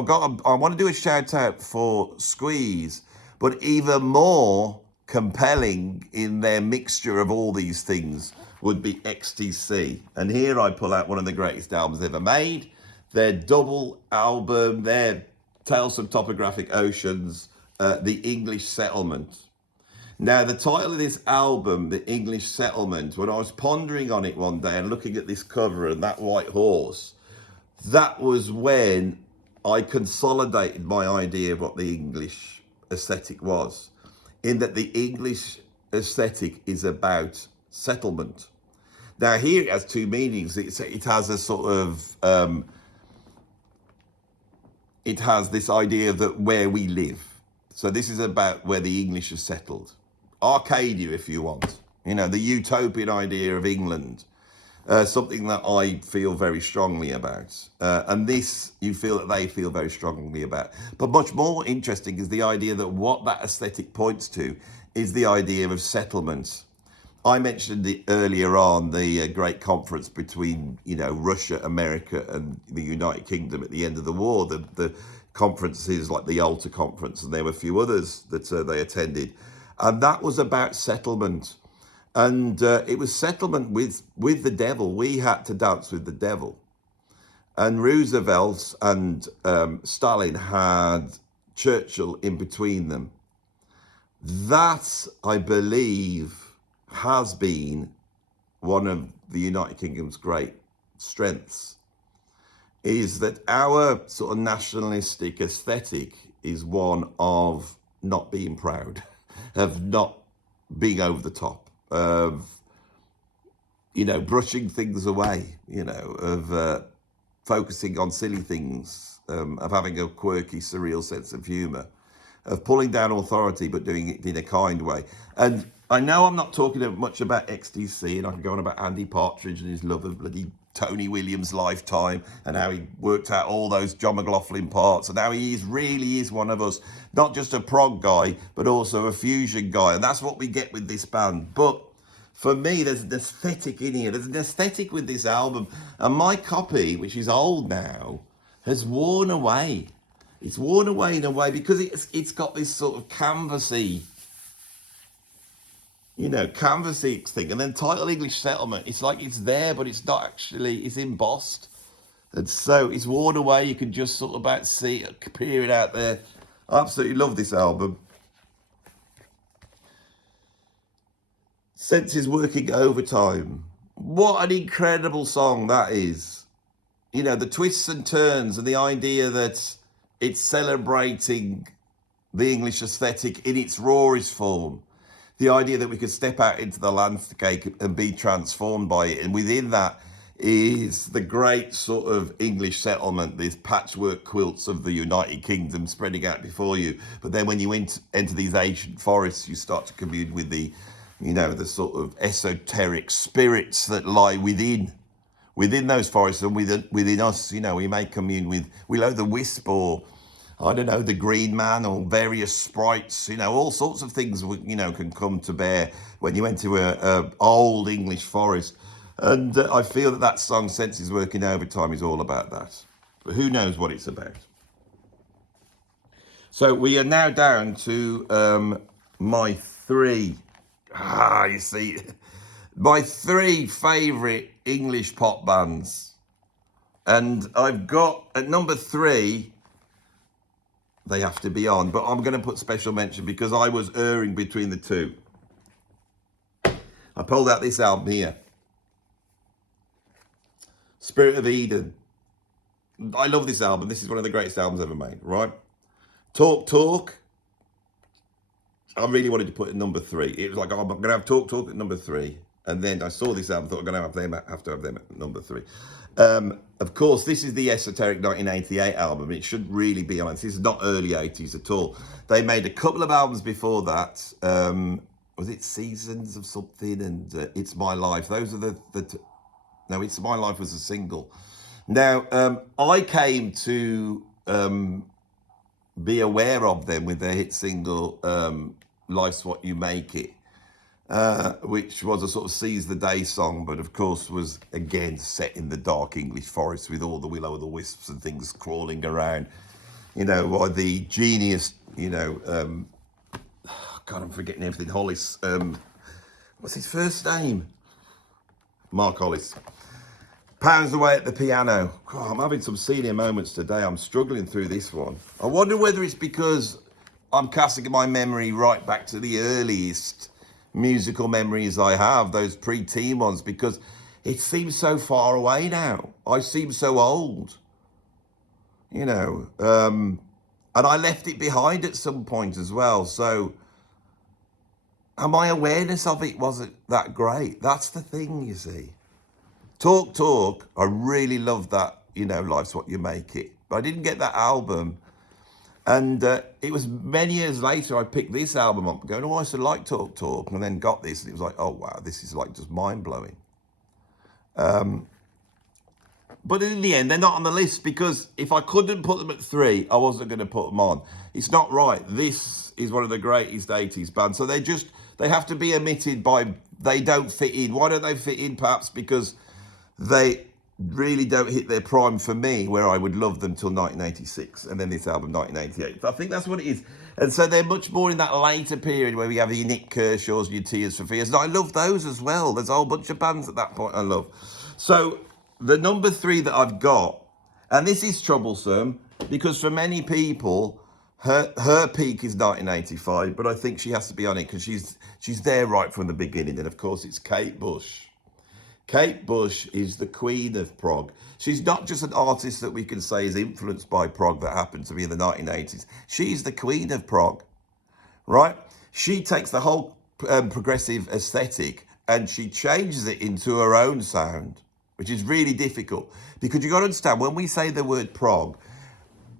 I want to do a shout out for Squeeze, but even more compelling in their mixture of all these things would be XTC. And here I pull out one of the greatest albums ever made. Their double album, their Tales from Topographic Oceans, The English Settlement. Now, the title of this album, The English Settlement, when I was pondering on it one day and looking at this cover and that white horse, that was when I consolidated my idea of what the English aesthetic was, in that the English aesthetic is about settlement. Now, here it has two meanings. It has a sort of, it has this idea that where we live. So this is about where the English are settled. Arcadia, if you want. You know, the utopian idea of England. Something that I feel very strongly about. And this, you feel that they feel very strongly about. But much more interesting is the idea that what that aesthetic points to is the idea of settlement. I mentioned earlier on the great conference between, Russia, America, and the United Kingdom at the end of the war. The conferences like the Alta Conference, and there were a few others that they attended, and that was about settlement. And it was settlement with the devil. We had to dance with the devil. And Roosevelt and Stalin had Churchill in between them. That, I believe, has been one of the United Kingdom's great strengths, is that our sort of nationalistic aesthetic is one of not being proud, of not being over the top, of, brushing things away, of focusing on silly things, of having a quirky, surreal sense of humour, of pulling down authority but doing it in a kind way. And I know I'm not talking much about XTC, and I can go on about Andy Partridge and his love of bloody Tony Williams' Lifetime, and how he worked out all those John McLaughlin parts, and how he really is one of us, not just a prog guy, but also a fusion guy. And that's what we get with this band. But for me, there's an aesthetic in here. There's an aesthetic with this album. And my copy, which is old now, has worn away. It's worn away in a way because it's got this sort of canvassy, canvassy thing. And then Title English Settlement, it's like it's there, but it's not actually, it's embossed. And so it's worn away. You can just sort of about see it appearing out there. I absolutely love this album. Senses Working Overtime. What an incredible song that is. The twists and turns, and the idea that it's celebrating the English aesthetic in its rawest form. The idea that we could step out into the landscape and be transformed by it. And within that is the great sort of English settlement, these patchwork quilts of the United Kingdom spreading out before you. But then when you enter these ancient forests, you start to commune with the sort of esoteric spirits that lie within those forests and within us. We may commune with, the wisp, or I don't know, the green man, or various sprites. All sorts of things can come to bear when you enter a old English forest. And I feel that song Senses Working Overtime is all about that. But who knows what it's about. So we are now down to my three favourite English pop bands. And I've got, at number 3, they have to be on, but I'm going to put special mention because I was erring between the two. I pulled out this album here. Spirit of Eden. I love this album. This is one of the greatest albums ever made, right? Talk. I really wanted to put it at number 3. It was like, I'm going to have Talk at number 3. And then I saw this album, thought I'm going to have to have them at number 3. Of course, this is the Esoteric 1988 album. It should really be on. This is not early 80s at all. They made a couple of albums before that. Was it Seasons of something and It's My Life? Those are no, It's My Life was a single. Now, I came to be aware of them with their hit single, Life's What You Make It, which was a sort of seize the day song, but of course was again set in the dark English forest with all the will-o'-the-wisps and things crawling around, by the genius, God, I'm forgetting everything. Hollis, what's his first name? Mark Hollis. Pounds away at the piano. God, I'm having some senior moments today. I'm struggling through this one. I wonder whether it's because I'm casting my memory right back to the earliest musical memories I have, those pre-teen ones, because it seems so far away now. I seem so old, and I left it behind at some point as well. So, and my awareness of it wasn't that great. That's the thing, you see. Talk, I really loved that, Life's What You Make It. But I didn't get that album. And it was many years later I picked this album up going, I used to like Talk, and then got this, and it was like, oh wow, this is like just mind-blowing. But in the end, they're not on the list because if I couldn't put them at 3, I wasn't going to put them on. It's not right. This is one of the greatest 80s bands. So they have to be omitted by they don't fit in. Why don't they fit in? Perhaps because they really don't hit their prime for me, where I would love them till 1986, and then this album 1988. I think that's what it is. And so they're much more in that later period where we have your Nick Kershaws, your Tears for Fears. And I love those as well. There's a whole bunch of bands at that point I love. So the number 3 that I've got, and this is troublesome because for many people, her peak is 1985, but I think she has to be on it because she's there right from the beginning. And of course, it's Kate Bush. Kate Bush is the queen of prog. She's not just an artist that we can say is influenced by prog that happened to be in the 1980s. She's the queen of prog, right? She takes the whole progressive aesthetic and she changes it into her own sound, which is really difficult. Because you've got to understand, when we say the word prog,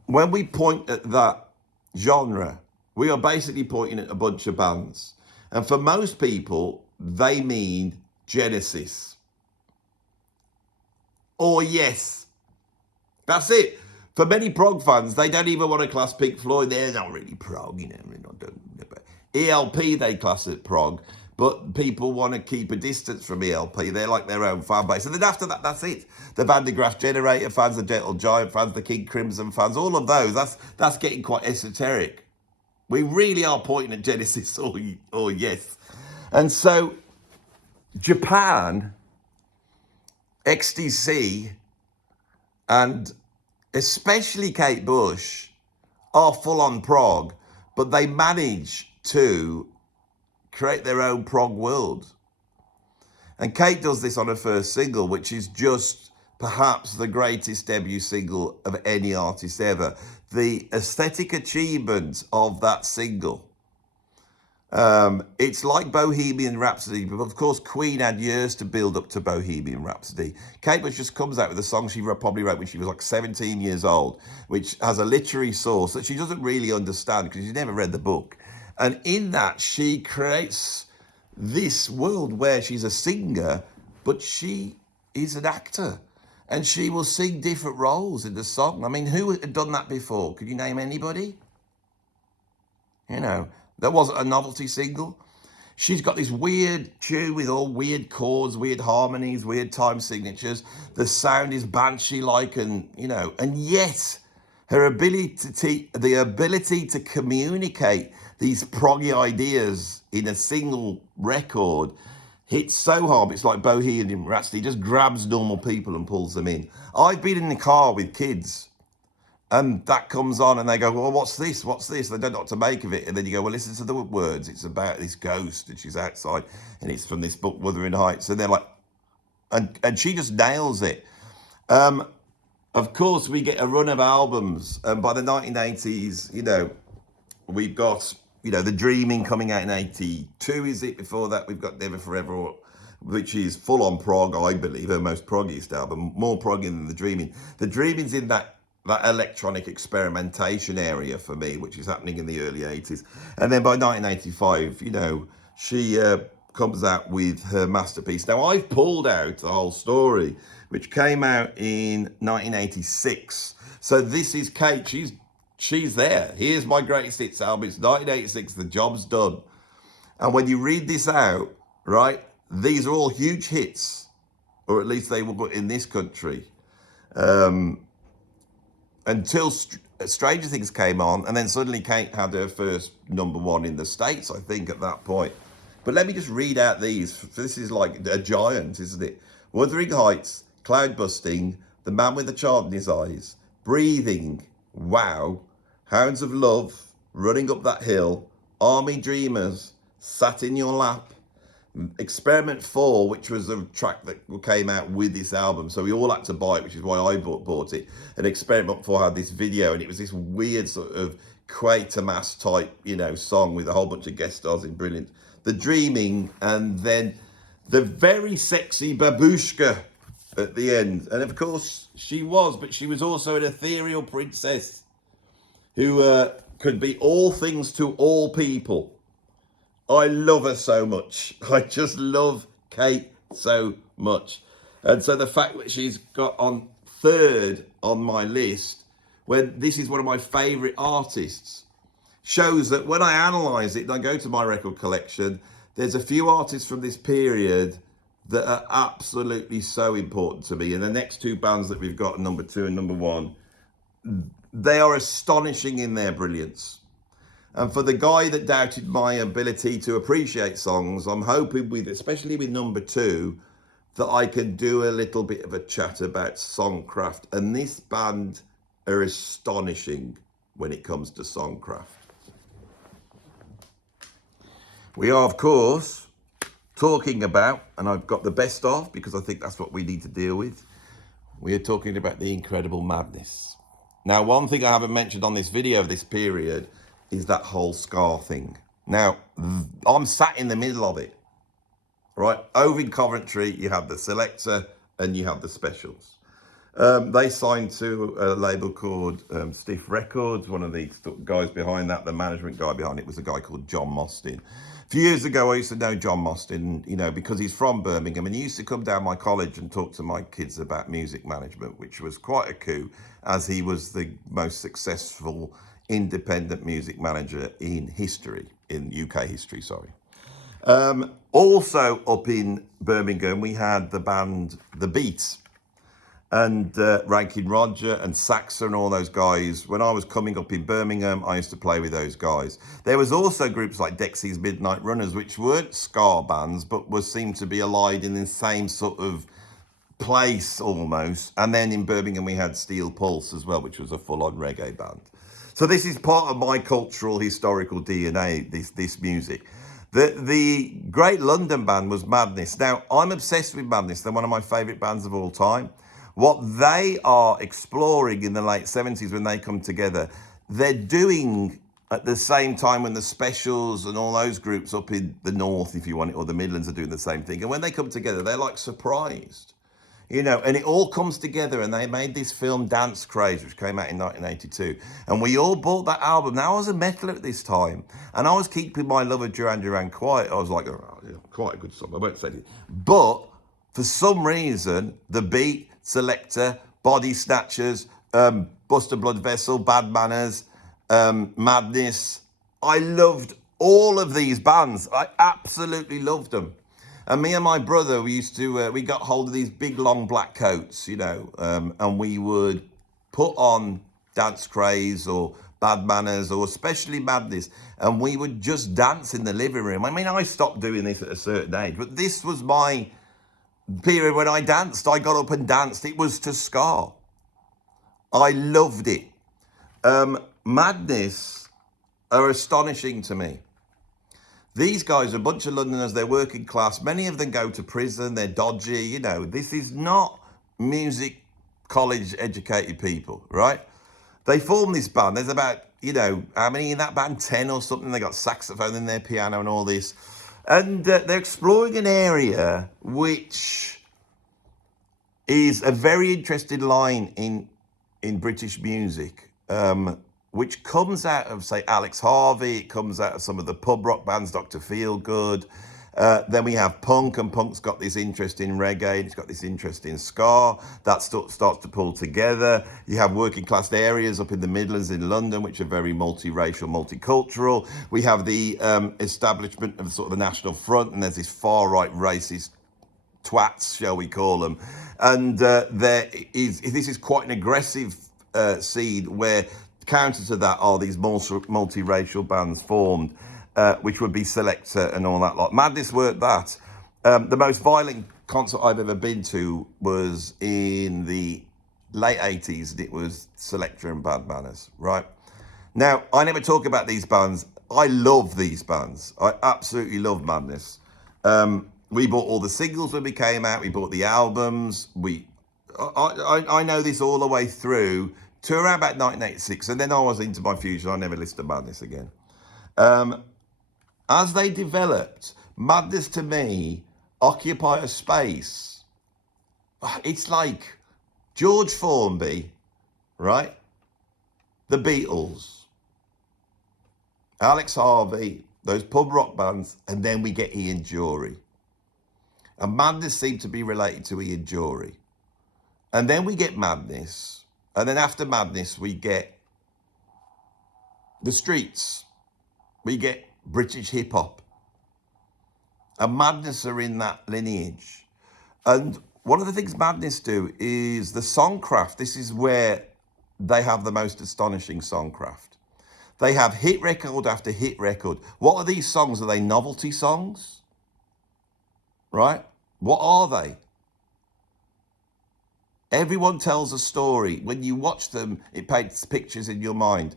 when we point at that genre, we are basically pointing at a bunch of bands. And for most people, they mean Genesis. Or Yes. That's it. For many prog fans, they don't even want to class Pink Floyd. They're not really prog, you know. ELP they class it prog, but people want to keep a distance from ELP. They're like their own fan base. And then after that, that's it. The Van de Graaff Generator fans, the Gentle Giant fans, the King Crimson fans, all of those, that's getting quite esoteric. We really are pointing at Genesis or Yes. And so Japan, XTC, and especially Kate Bush are full-on prog, but they manage to create their own prog world. And Kate does this on her first single, which is just perhaps the greatest debut single of any artist ever. The aesthetic achievement of that single. It's like Bohemian Rhapsody, but of course Queen had years to build up to Bohemian Rhapsody. Kate Bush just comes out with a song she probably wrote when she was like 17 years old, which has a literary source that she doesn't really understand because she's never read the book. And in that, she creates this world where she's a singer, but she is an actor. And she will sing different roles in the song. I mean, who had done that before? Could you name anybody? You know, there wasn't a novelty single. She's got this weird tune with all weird chords, weird harmonies, weird time signatures. The sound is banshee-like, and you know, and yet her the ability to communicate these proggy ideas in a single record hits so hard. It's like Bohemian Rhapsody, just grabs normal people and pulls them in. I've been in the car with kids, and that comes on and they go, well, what's this? What's this? They don't know what to make of it. And then you go, well, listen to the words. It's about this ghost and she's outside and it's from this book, Wuthering Heights. And they're like, and she just nails it. Of course, we get a run of albums. And by the 1980s, you know, we've got, you know, The Dreaming coming out in 82, is it? Before that, we've got Never Forever, which is full on prog, I believe, her most proggiest album, more proggy than The Dreaming. The Dreaming's in that electronic experimentation area for me, which is happening in the early 80s. And then by 1985, you know, she comes out with her masterpiece. Now, I've pulled out the whole story, which came out in 1986. So this is Kate. She's there. Here's my greatest hits album. It's 1986. The job's done. And when you read this out, right, these are all huge hits, or at least they were in this country. Until Stranger Things came on, and then suddenly Kate had her first #1 in the States, I think, at that point. But let me just read out these. This is like a giant, isn't it? Wuthering Heights, Cloud Busting, The Man with the Child in His Eyes, Breathing, Wow, Hounds of Love, Running Up That Hill, Army Dreamers, Sat in Your Lap, Experiment 4, which was a track that came out with this album, so we all had to buy it, which is why I bought it. And Experiment 4 had this video, and it was this weird sort of Quatermass type, you know, song with a whole bunch of guest stars in brilliant. The Dreaming, and then the very sexy Babushka at the end. And of course she was, but she was also an ethereal princess who could be all things to all people. I love her so much. I just love Kate so much. And so the fact that she's got on 3rd on my list, when this is one of my favourite artists, shows that when I analyse it and I go to my record collection, there's a few artists from this period that are absolutely so important to me. And the next two bands that we've got, number 2 and number 1, they are astonishing in their brilliance. And for the guy that doubted my ability to appreciate songs, I'm hoping with, especially with number 2, that I can do a little bit of a chat about songcraft. And this band are astonishing when it comes to songcraft. We are, of course, talking about, and I've got the best of, because I think that's what we need to deal with. We are talking about the incredible madness. Now, one thing I haven't mentioned on this video of this period is that whole ska thing. Now, I'm sat in the middle of it, right? Over in Coventry, you have the Selector and you have the Specials. They signed to a label called Stiff Records. One of the guys behind that, the management guy behind it, was a guy called John Mostyn. A few years ago, I used to know John Mostyn, you know, because he's from Birmingham, and he used to come down my college and talk to my kids about music management, which was quite a coup, as he was the most successful independent music manager in history, in UK history, sorry. Also up in Birmingham, we had the band The Beats, and Rankin Roger and Saxa and all those guys. When I was coming up in Birmingham, I used to play with those guys. There was also groups like Dexy's Midnight Runners, which weren't ska bands, but seemed to be allied in the same sort of place almost. And then in Birmingham, we had Steel Pulse as well, which was a full-on reggae band. So this is part of my cultural, historical DNA, this music. The great London band was Madness. Now, I'm obsessed with Madness. They're one of my favourite bands of all time. What they are exploring in the late 70s when they come together, they're doing at the same time when the Specials and all those groups up in the north, if you want it, or the Midlands are doing the same thing. And when they come together, they're like surprised, you know, and it all comes together. And they made this film Dance Craze, which came out in 1982. And we all bought that album. Now, I was a metaler at this time, and I was keeping my love of Duran quiet. I was like, oh, yeah, quite a good song. I won't say it. But for some reason, the beat, Selector, Body Snatchers, Buster Blood Vessel, Bad Manners, Madness. I loved all of these bands. I absolutely loved them. And me and my brother, we used to, we got hold of these big long black coats, you know, and we would put on Dance Craze or Bad Manners or especially Madness, and we would just dance in the living room. I mean, I stopped doing this at a certain age, but this was my period when I danced. I got up and danced. It was to ska. I loved it. Madness are astonishing to me. These guys are a bunch of Londoners. They're working class. Many of them go to prison. They're dodgy. You know, this is not music college educated people, right? They form this band. There's about, you know, how many in that band? 10 or something. They got saxophone in their piano and all this. And they're exploring an area which is a very interesting line in British music, which comes out of, say, Alex Harvey. It comes out of some of the pub rock bands, Dr. Feelgood. Then we have punk, and punk's got this interest in reggae. It's got this interest in ska. That starts to pull together. You have working class areas up in the Midlands in London, which are very multiracial, multicultural. We have the establishment of sort of the National Front, and there's this far right racist twats, shall we call them. And this is quite an aggressive scene where counter to that are these multiracial bands formed, which would be Selector and all that lot. Madness weren't that. The most violent concert I've ever been to was in the late 80s, and it was Selector and Bad Manners, right? Now, I never talk about these bands. I love these bands. I absolutely love Madness. We bought all the singles when we came out. We bought the albums. I know this all the way through to around about 1986, and then I was into my fusion. I never listened to Madness again. As they developed, Madness to me occupy a space. It's like George Formby, right? The Beatles, Alex Harvey, those pub rock bands, and then we get Ian Dury. And Madness seemed to be related to Ian Dury. And then we get Madness. And then after Madness, we get the Streets. We get British hip hop. And Madness are in that lineage. And one of the things Madness do is the songcraft. This is where they have the most astonishing songcraft. They have hit record after hit record. What are these songs? Are they novelty songs? Right? What are they? Everyone tells a story. When you watch them, it paints pictures in your mind.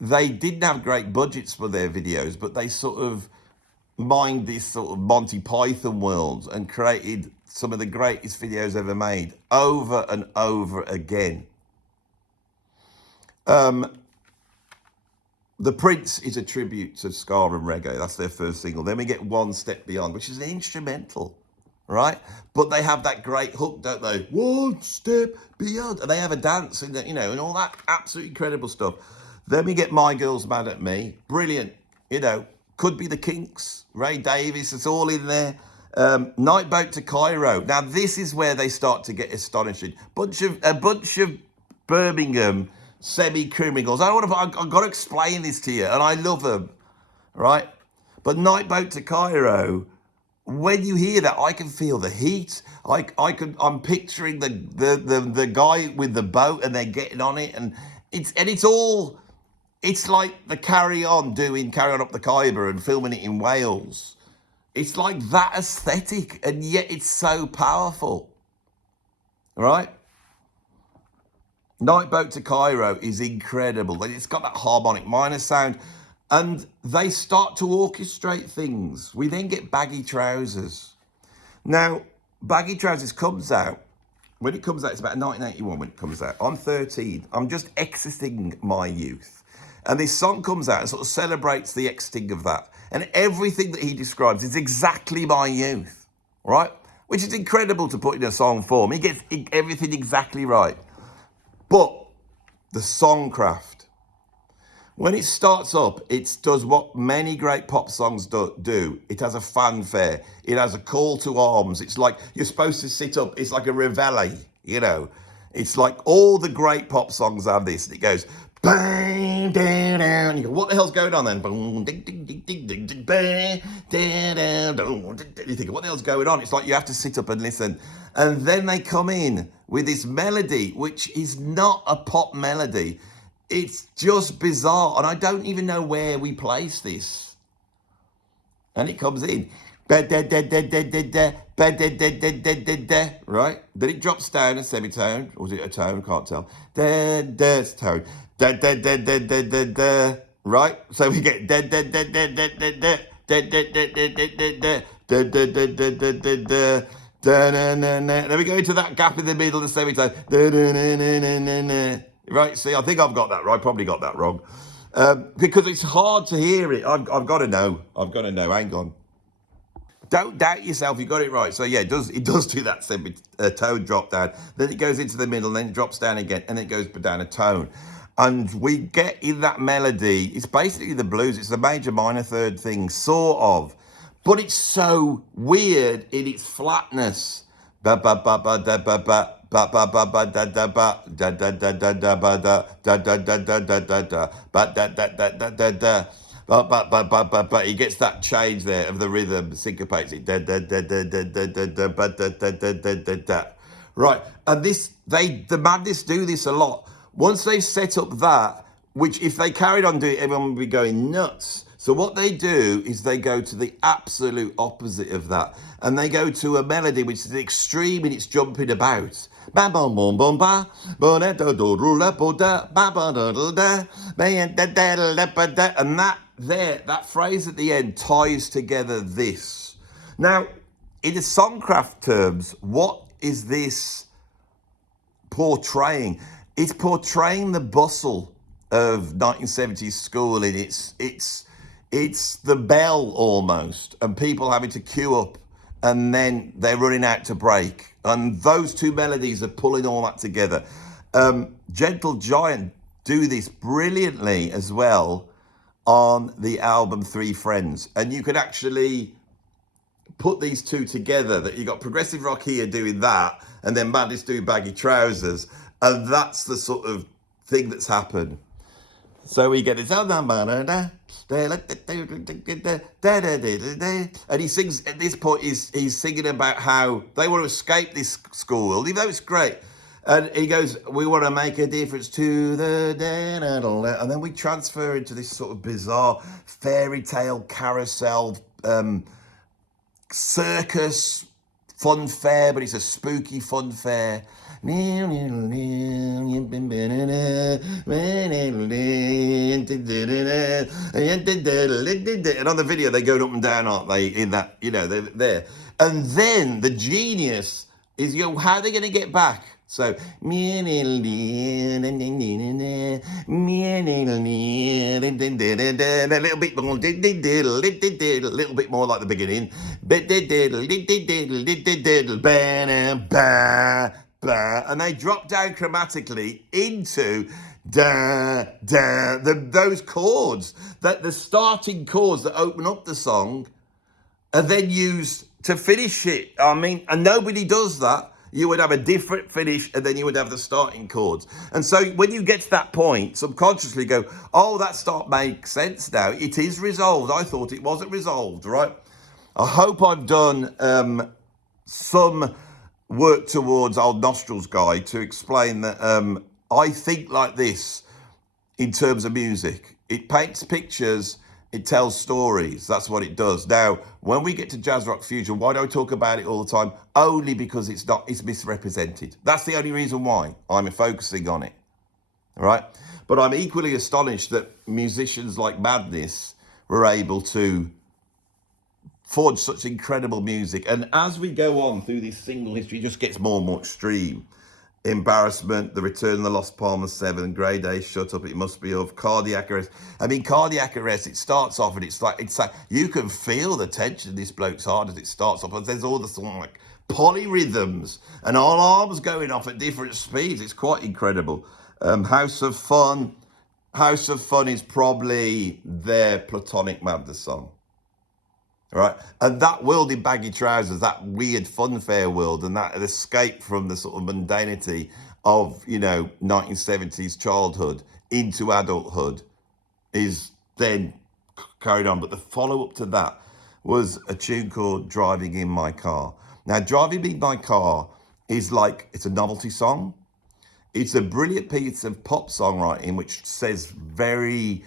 They didn't have great budgets for their videos, but they sort of mined this sort of Monty Python world and created some of the greatest videos ever made over and over again. The Prince is a tribute to ska and reggae. That's their first single. Then we get One Step Beyond, which is an instrumental, right? But they have that great hook, don't they? One step beyond. And they have a dance and, you know, and all that absolutely incredible stuff. Then we get My Girl's Mad at Me. Brilliant. You know, could be the Kinks, Ray Davies, it's all in there. Night Boat to Cairo. Now, this is where they start to get astonishing. A bunch of Birmingham semi-criminals. I've got to explain this to you, and I love them, right? But Night Boat to Cairo, when you hear that, I can feel the heat. I'm picturing the guy with the boat, and they're getting on it, and it's like the Carry On Up the Khyber and filming it in Wales. It's like that aesthetic, and yet it's so powerful, right? Night Boat to Cairo is incredible. It's got that harmonic minor sound, and they start to orchestrate things. We then get Baggy Trousers. Now, Baggy Trousers comes out. When it comes out, it's about 1981 when it comes out. I'm 13. I'm just exiting my youth. And this song comes out and sort of celebrates the exiting of that. And everything that he describes is exactly my youth, right? Which is incredible to put in a song form. He gets everything exactly right. But the songcraft, when it starts up, it does what many great pop songs do. It has a fanfare. It has a call to arms. It's like you're supposed to sit up. It's like a reveille, you know. It's like all the great pop songs have this. And it goes, bang, down, down. You go, what the hell's going on then? Boom, ding, ding, ding, ding, ding, ding, bang, down, down. You think, what the hell's going on? It's like you have to sit up and listen. And then they come in with this melody, which is not a pop melody. It's just bizarre. And I don't even know where we place this. And it comes in. Right? Then it drops down a semitone. Or was it a tone? Can't tell. It's tone. Right? So we get then we go into that gap in the middle of the semitone. Right, see, I think I've got that right. Probably got that wrong. Because it's hard to hear it. I've got to know. Hang on. Don't doubt yourself. You got it right. So yeah, it does do that tone drop down. Then it goes into the middle, then it drops down again, and then it goes down a tone. And we get in that melody. It's basically the blues. It's the major minor third thing, sort of. But it's so weird in its flatness. But he gets that change there of the rhythm, syncopates it. Right, and the Madness do this a lot. Once they set up that, which if they carried on doing it, everyone would be going nuts. So what they do is they go to the absolute opposite of that. And they go to a melody which is extreme in its jumping about. And that phrase at the end ties together this. Now, in the songcraft terms, what is this portraying? It's portraying the bustle of 1970s schooling. It's the bell almost, and people having to queue up, and then they're running out to break. And those two melodies are pulling all that together. Gentle Giant do this brilliantly as well on the album Three Friends. And you could actually put these two together, that you got progressive rock here doing that, and then Madness doing Baggy Trousers. And that's the sort of thing that's happened. So we get this, and he sings, at this point, he's singing about how they want to escape this school world, even though it's great. And he goes, we want to make a difference to the dead. And then we transfer into this sort of bizarre fairy tale carousel circus fun fair, but it's a spooky fun fair. And on the video, they're going up and down, aren't they? In that, they're there. And then the genius is, how are they going to get back? So, a little bit more, a little bit more like the beginning. And they drop down chromatically into those chords, that the starting chords that open up the song are then used to finish it. I mean, and nobody does that. You would have a different finish, and then you would have the starting chords. And so when you get to that point, subconsciously go, oh, that start makes sense now. It is resolved. I thought it wasn't resolved, right? I hope I've done some work towards Old Nostrils Guide to explain that I think like this in terms of music. It paints pictures, it tells stories. That's what it does. Now, when we get to jazz rock fusion, why do I talk about it all the time? Only because it's misrepresented. That's the only reason why I'm focusing on it. All right? But I'm equally astonished that musicians like Madness were able to forge such incredible music. And as we go on through this single history, it just gets more and more extreme. Embarrassment, The Return of the Lost Palmer 7, Grey Day, Shut Up, It Must Be Of, Cardiac Arrest. I mean, Cardiac Arrest, it starts off and it's like you can feel the tension in this bloke's heart as it starts off. And there's all the sort of like polyrhythms and all arms going off at different speeds. It's quite incredible. House of Fun is probably their Platonic Madness song. Right, and that world in baggy trousers, that weird fun fair world, and that escape from the sort of mundanity of 1970s childhood into adulthood is then carried on. But the follow-up to that was a tune called Driving in My Car. Now, Driving in My Car is like, it's a novelty song. It's a brilliant piece of pop songwriting, which says very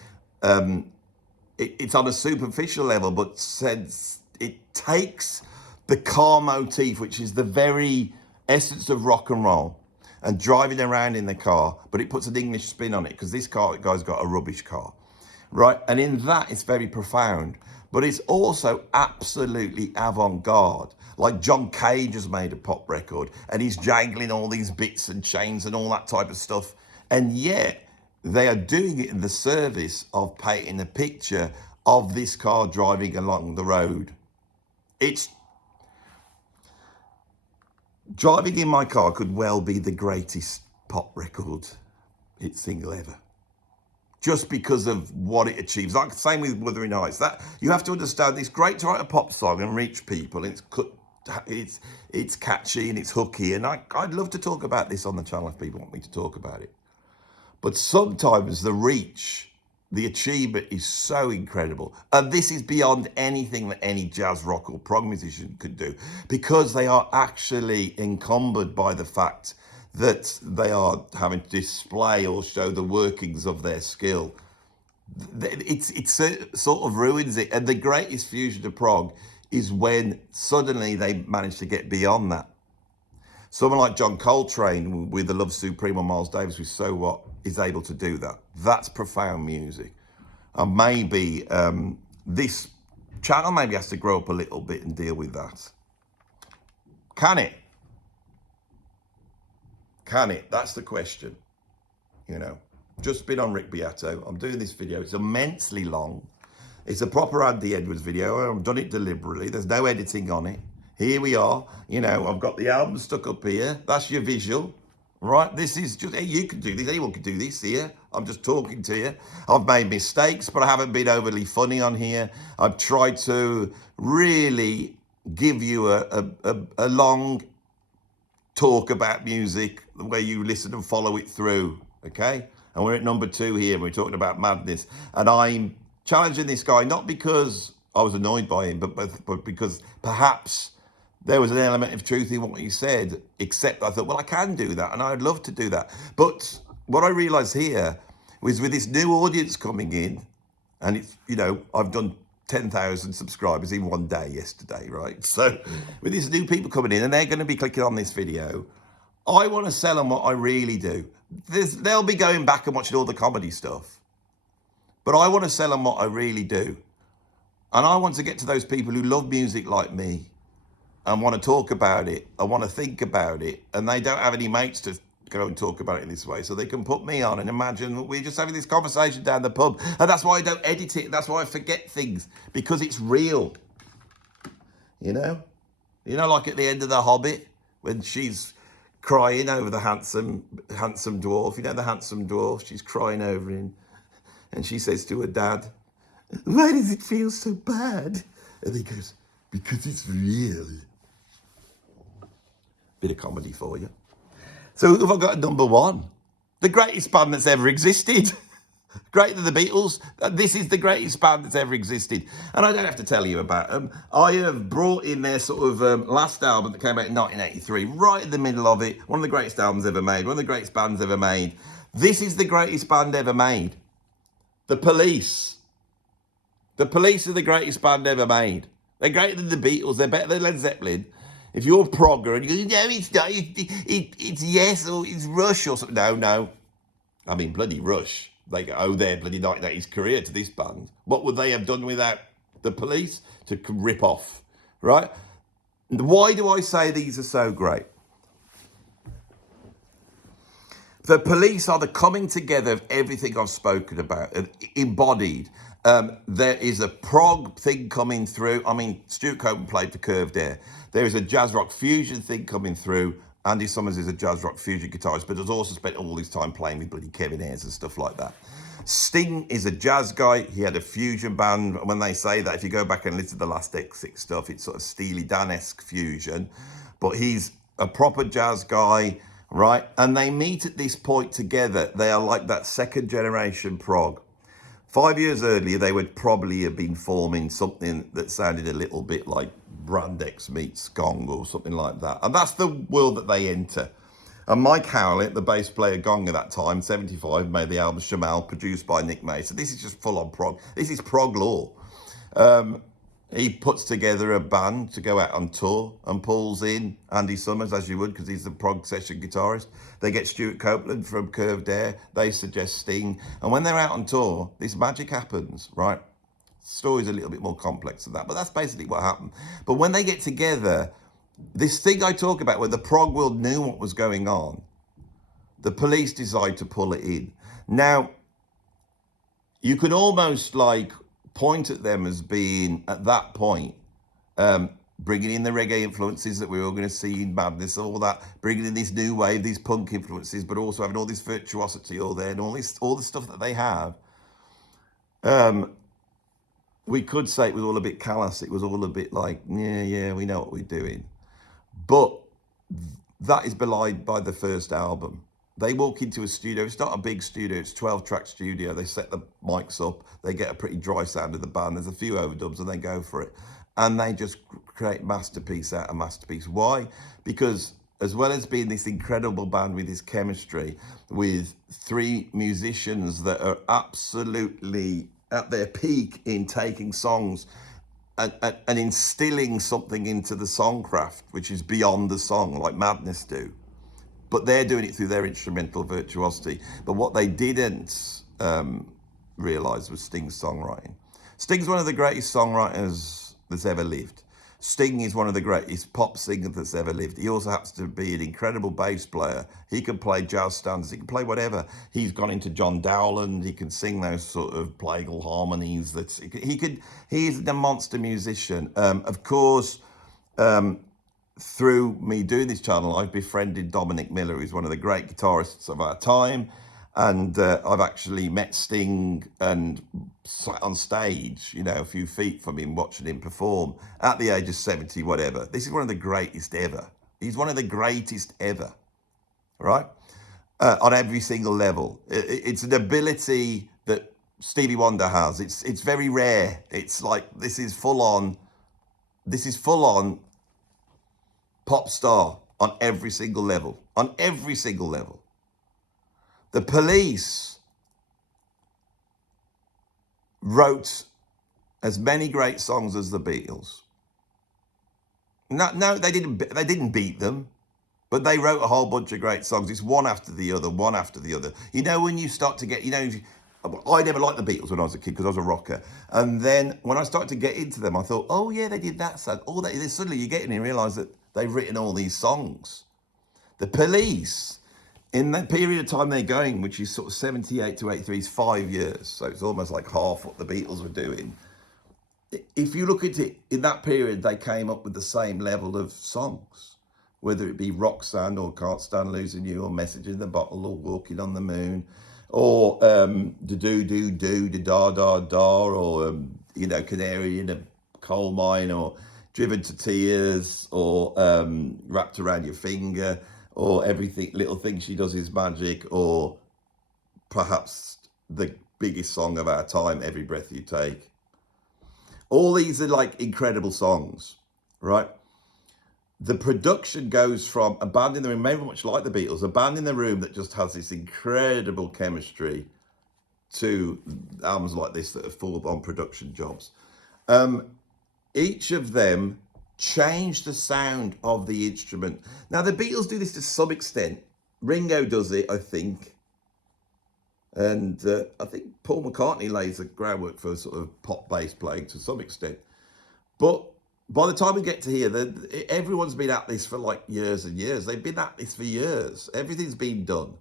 it's on a superficial level, but says it takes the car motif, which is the very essence of rock and roll, and driving around in the car, but it puts an English spin on it, because this guy's got a rubbish car, right? And in that, it's very profound, but it's also absolutely avant-garde. Like John Cage has made a pop record, and he's jangling all these bits and chains and all that type of stuff, and yet they are doing it in the service of painting a picture of this car driving along the road. It's Driving in My Car could well be the greatest pop record hit single ever, just because of what it achieves. Like same with Wuthering Heights. That you have to understand, it's great to write a pop song and reach people. It's catchy and it's hooky, and I'd love to talk about this on the channel if people want me to talk about it. But sometimes the reach, the achievement is so incredible. And this is beyond anything that any jazz, rock or prog musician could do, because they are actually encumbered by the fact that they are having to display or show the workings of their skill. It sort of ruins it. And the greatest fusion of prog is when suddenly they manage to get beyond that. Someone like John Coltrane with The Love Supreme or Miles Davis with So What is able to do that. That's profound music. And maybe this channel maybe has to grow up a little bit and deal with that. Can it? Can it? That's the question. Just been on Rick Beato. I'm doing this video. It's immensely long. It's a proper Andy Edwards video. I've done it deliberately. There's no editing on it. Here we are. I've got the album stuck up here. That's your visual, right? This is just, hey, you can do this. Anyone can do this here. I'm just talking to you. I've made mistakes, but I haven't been overly funny on here. I've tried to really give you a long talk about music, the way you listen and follow it through, okay? And we're at number 2 here, and we're talking about madness. And I'm challenging this guy, not because I was annoyed by him, but because perhaps there was an element of truth in what he said, except I thought, well, I can do that, and I'd love to do that. But what I realised here was with this new audience coming in, and it's, you know, I've done 10,000 subscribers in one day yesterday, right? So with these new people coming in, and they're going to be clicking on this video, I want to sell them what I really do. They'll be going back and watching all the comedy stuff, but I want to sell them what I really do. And I want to get to those people who love music like me and want to talk about it, and want to think about it, and they don't have any mates to go and talk about it in this way, so they can put me on and imagine we're just having this conversation down the pub. And that's why I don't edit it. That's why I forget things, because it's real. You know, like at the end of The Hobbit, when she's crying over the handsome dwarf. You know, the handsome dwarf. She's crying over him, and she says to her dad, "Why does it feel so bad?" And he goes, "Because it's real." Bit of comedy for you. So who have I got at number 1? The greatest band that's ever existed. Greater than the Beatles. This is the greatest band that's ever existed. And I don't have to tell you about them. I have brought in their sort of last album that came out in 1983, right in the middle of it. One of the greatest albums ever made. One of the greatest bands ever made. This is the greatest band ever made. The Police. The Police are the greatest band ever made. They're greater than the Beatles. They're better than Led Zeppelin. If you're a progger and you go, no, it's not, it's Yes, or it's Rush or something. No. I mean, bloody Rush. They go, oh, their bloody 1980s career to this band. What would they have done without the Police to rip off, right? Why do I say these are so great? The Police are the coming together of everything I've spoken about, embodied. There is a prog thing coming through. I mean, Stuart Copeland played for Curved Air. There is a jazz rock fusion thing coming through. Andy Summers is a jazz rock fusion guitarist, but has also spent all his time playing with bloody Kevin Ayers and stuff like that. Sting is a jazz guy. He had a fusion band. When they say that, if you go back and listen to the last X6 stuff, it's sort of Steely Dan-esque fusion. But he's a proper jazz guy, right? And they meet at this point together. They are like that second generation prog. 5 years earlier, they would probably have been forming something that sounded a little bit like Brand X meets Gong or something like that. And that's the world that they enter. And Mike Howlett, the bass player Gong at that time, 75, made the album Shamal, produced by Nick Mason. This is just full-on prog. This is prog law. He puts together a band to go out on tour and pulls in Andy Summers, as you would, because he's the prog session guitarist. They get Stuart Copeland from Curved Air. They suggest Sting. And when they're out on tour, this magic happens, right? The story's a little bit more complex than that, but that's basically what happened. But when they get together, this thing I talk about where the prog world knew what was going on, the Police decide to pull it in. Now, you can almost like point at them as being, at that point, bringing in the reggae influences that we're all going to see in Madness, all that, bringing in this new wave, these punk influences, but also having all this virtuosity all there and all the stuff that they have. We could say it was all a bit callous. It was all a bit like, yeah, we know what we're doing. But that is belied by the first album. They walk into a studio. It's not a big studio. It's a 12-track studio. They set the mics up. They get a pretty dry sound of the band. There's a few overdubs, and they go for it. And they just create masterpiece out of masterpiece. Why? Because as well as being this incredible band with this chemistry, with 3 musicians that are absolutely at their peak in taking songs and instilling something into the songcraft, which is beyond the song, like Madness do. But they're doing it through their instrumental virtuosity. But what they didn't realise was Sting's songwriting. Sting's one of the greatest songwriters that's ever lived. Sting is one of the greatest pop singers that's ever lived. He also happens to be an incredible bass player. He can play jazz standards. He can play whatever. He's gone into John Dowland. He can sing those sort of plagal harmonies. He is a monster musician. Of course, through me doing this channel, I've befriended Dominic Miller, who's one of the great guitarists of our time. And I've actually met Sting and sat on stage, you know, a few feet from him, watching him perform at the age of 70, whatever. This is one of the greatest ever. He's one of the greatest ever, right? on every single level. It's an ability that Stevie Wonder has. It's very rare. It's like this is full on pop star on every single level. On every single level. The Police wrote as many great songs as the Beatles. No, they didn't beat them, but they wrote a whole bunch of great songs. It's one after the other, one after the other. You know, when you start to get, I never liked the Beatles when I was a kid because I was a rocker. And then when I started to get into them, I thought, oh yeah, they did that song. Oh, suddenly you get in and realize that they've written all these songs. The Police, in that period of time they're going, which is sort of 78 to 83, is 5 years. So it's almost like half what the Beatles were doing. If you look at it, in that period, they came up with the same level of songs, whether it be Roxanne or Can't Stand Losing You or Message in the Bottle or Walking on the Moon or the Do, the Da, or, Canary in a Coal Mine or Driven to Tears or Wrapped Around Your Finger or Everything, Little Thing She Does Is Magic, or perhaps the biggest song of our time, Every Breath You Take. All these are like incredible songs, right? The production goes from a band in the room, very much like the Beatles, a band in the room that just has this incredible chemistry, to albums like this that are full on production jobs. Each of them changed the sound of the instrument. Now, the Beatles do this to some extent. Ringo does it, I think. And I think Paul McCartney lays the groundwork for sort of pop bass playing to some extent. But by the time we get to here, everyone's been at this for like years and years. They've been at this for years. Everything's been done.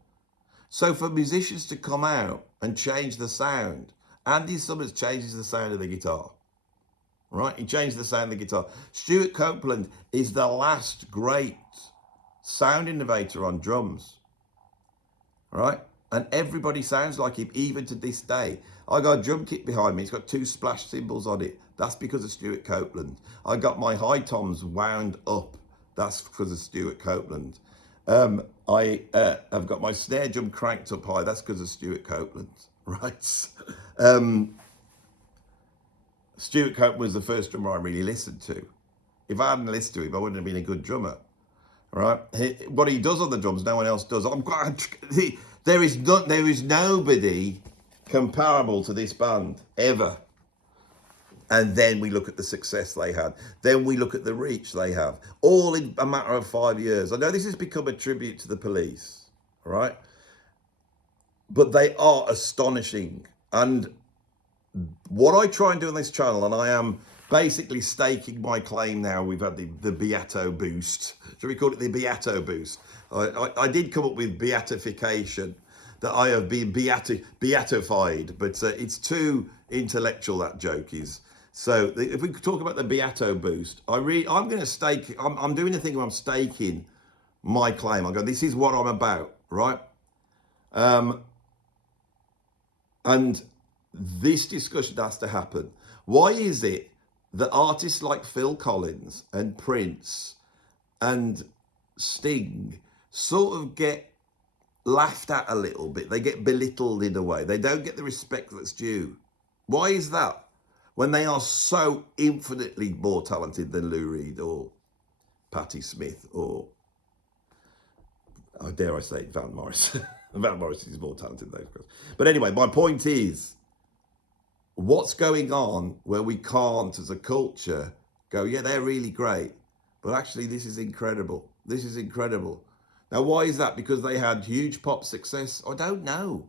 So for musicians to come out and change the sound, Andy Summers changes the sound of the guitar. Right? He changed the sound of the guitar. Stuart Copeland is the last great sound innovator on drums. Right? And everybody sounds like him, even to this day. I got a drum kit behind me. It's got 2 splash cymbals on it. That's because of Stuart Copeland. I got my high toms wound up. That's because of Stuart Copeland. I've got my snare drum cranked up high. That's because of Stuart Copeland, right? Stuart Copeland was the first drummer I really listened to. If I hadn't listened to him, I wouldn't have been a good drummer, right? What he does on the drums, no one else does. There is nobody comparable to this band ever. And then we look at the success they had. Then we look at the reach they have. All in a matter of 5 years. I know this has become a tribute to the Police, right? But they are astonishing. And what I try and do on this channel, and I am basically staking my claim now, we've had the Beato boost. Should we call it the Beato boost? I did come up with beatification, that I have been beatified, but it's too intellectual, that joke is. So if we could talk about the Beato boost, I'm going to stake, I'm doing the thing where I'm staking my claim. I go, this is what I'm about, right? And this discussion has to happen. Why is it that artists like Phil Collins and Prince and Sting sort of get laughed at a little bit? They get belittled in a way. They don't get the respect that's due. Why is that? When they are so infinitely more talented than Lou Reed or Patti Smith or, dare I say, Van Morrison. Van Morrison is more talented than those guys. But anyway, my point is, what's going on where we can't, as a culture, go, yeah, they're really great, but actually this is incredible. This is incredible. Now, why is that? Because they had huge pop success? I don't know.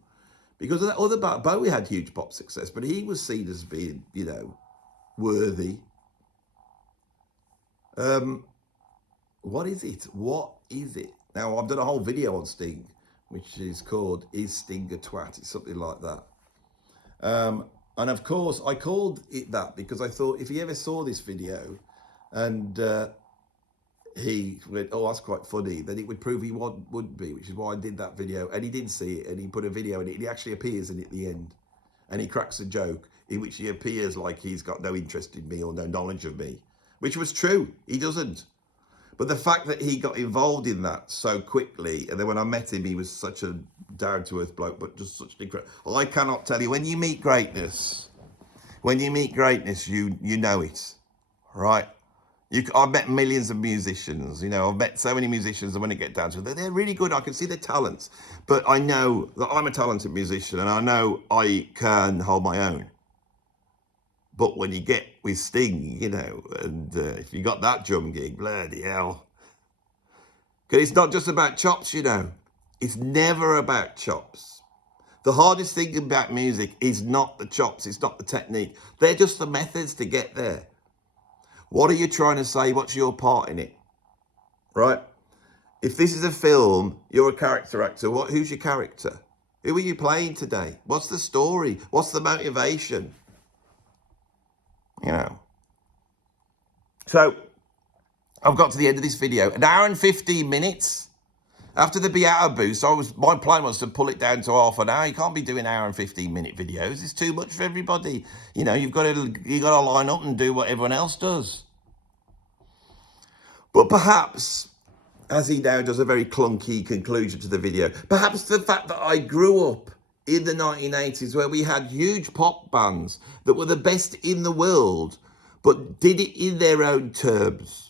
Because of that other Bowie had huge pop success, but he was seen as being, worthy. What is it? What is it? Now, I've done a whole video on Sting, which is called Is Sting a Twat? It's something like that. And of course, I called it that because I thought if he ever saw this video and he went, oh, that's quite funny, then it would prove he wouldn't be, which is why I did that video. And he did see it, and he put a video in it, and he actually appears in it at the end. And he cracks a joke in which he appears like he's got no interest in me or no knowledge of me, which was true. He doesn't. But the fact that he got involved in that so quickly, and then when I met him, he was such a down-to-earth bloke, but just such an incredible... I cannot tell you, when you meet greatness, you know it, right? I've met millions of musicians, I've met so many musicians, and when it get down to it, they're really good. I can see their talents, but I know that I'm a talented musician, and I know I can hold my own. But when you get with Sting, and if you got that drum gig, bloody hell. Because it's not just about chops, It's never about chops. The hardest thing about music is not the chops, it's not the technique. They're just the methods to get there. What are you trying to say? What's your part in it? Right? If this is a film, you're a character actor. Who's your character? Who are you playing today? What's the story? What's the motivation? So I've got to the end of this video, 1 hour and 15 minutes. After the Beato boost, my plan was to pull it down to half an hour. You can't be doing 1 hour and 15-minute videos. It's too much for everybody. You've got to line up and do what everyone else does. But perhaps, as he now does a very clunky conclusion to the video, perhaps the fact that I grew up in the 1980s where we had huge pop bands that were the best in the world, but did it in their own terms.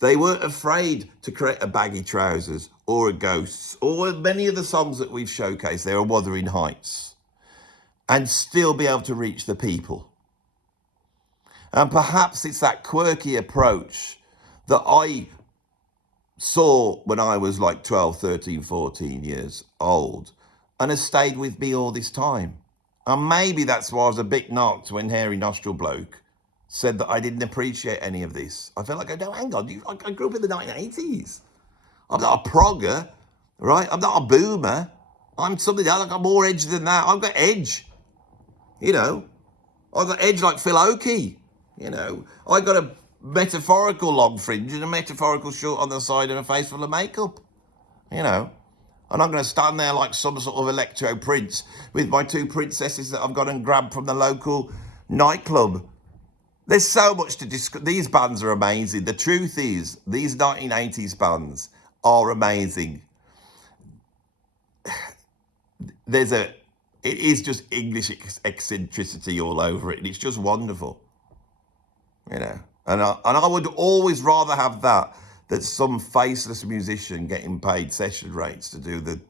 They weren't afraid to create a Baggy Trousers or a Ghosts or many of the songs that we've showcased there are Wuthering Heights, and still be able to reach the people. And perhaps it's that quirky approach that I saw when I was like 12, 13, 14 years old, and has stayed with me all this time. And maybe that's why I was a bit knocked when Hairy Nostril Bloke said that I didn't appreciate any of this. I felt like, no, hang on, I grew up in the 1980s. I'm not a progger, right? I'm not a boomer. I'm something else. I've got more edge than that. I've got edge. I've got edge like Phil Oakey. I got a metaphorical long fringe and a metaphorical short on the side and a face full of makeup. And I'm going to stand there like some sort of electro prince with my 2 princesses that I've gone and grabbed from the local nightclub. There's so much to discuss. These bands are amazing. The truth is, these 1980s bands are amazing. It is just English eccentricity all over it. And it's just wonderful. And I would always rather have that than some faceless musician getting paid session rates to do the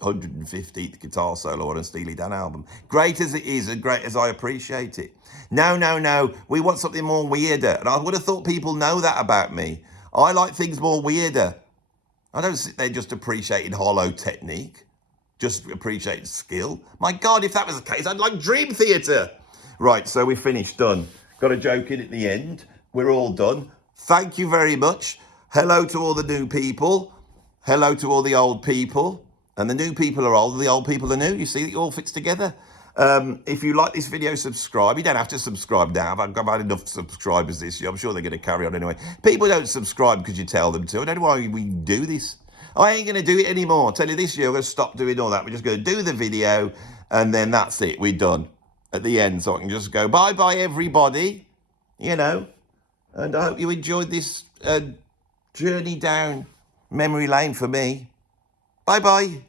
115th guitar solo on a Steely Dan album. Great as it is and great as I appreciate it. No. We want something more weirder. And I would have thought people know that about me. I like things more weirder. I don't sit there just appreciating hollow technique, just appreciating skill. My God, if that was the case, I'd like Dream Theater. Right, so we're finished, done. Got a joke in at the end. We're all done. Thank you very much. Hello to all the new people. Hello to all the old people. And the new people are old, the old people are new. You see, it all fits together. If you like this video, subscribe. You don't have to subscribe now. I've had enough subscribers this year. I'm sure they're going to carry on anyway. People don't subscribe because you tell them to. I don't know why we do this. I ain't going to do it anymore. I'll tell you this year, I'm going to stop doing all that. We're just going to do the video, and then that's it. We're done at the end. So I can just go, bye-bye, everybody. And I hope you enjoyed this journey down memory lane for me. Bye-bye.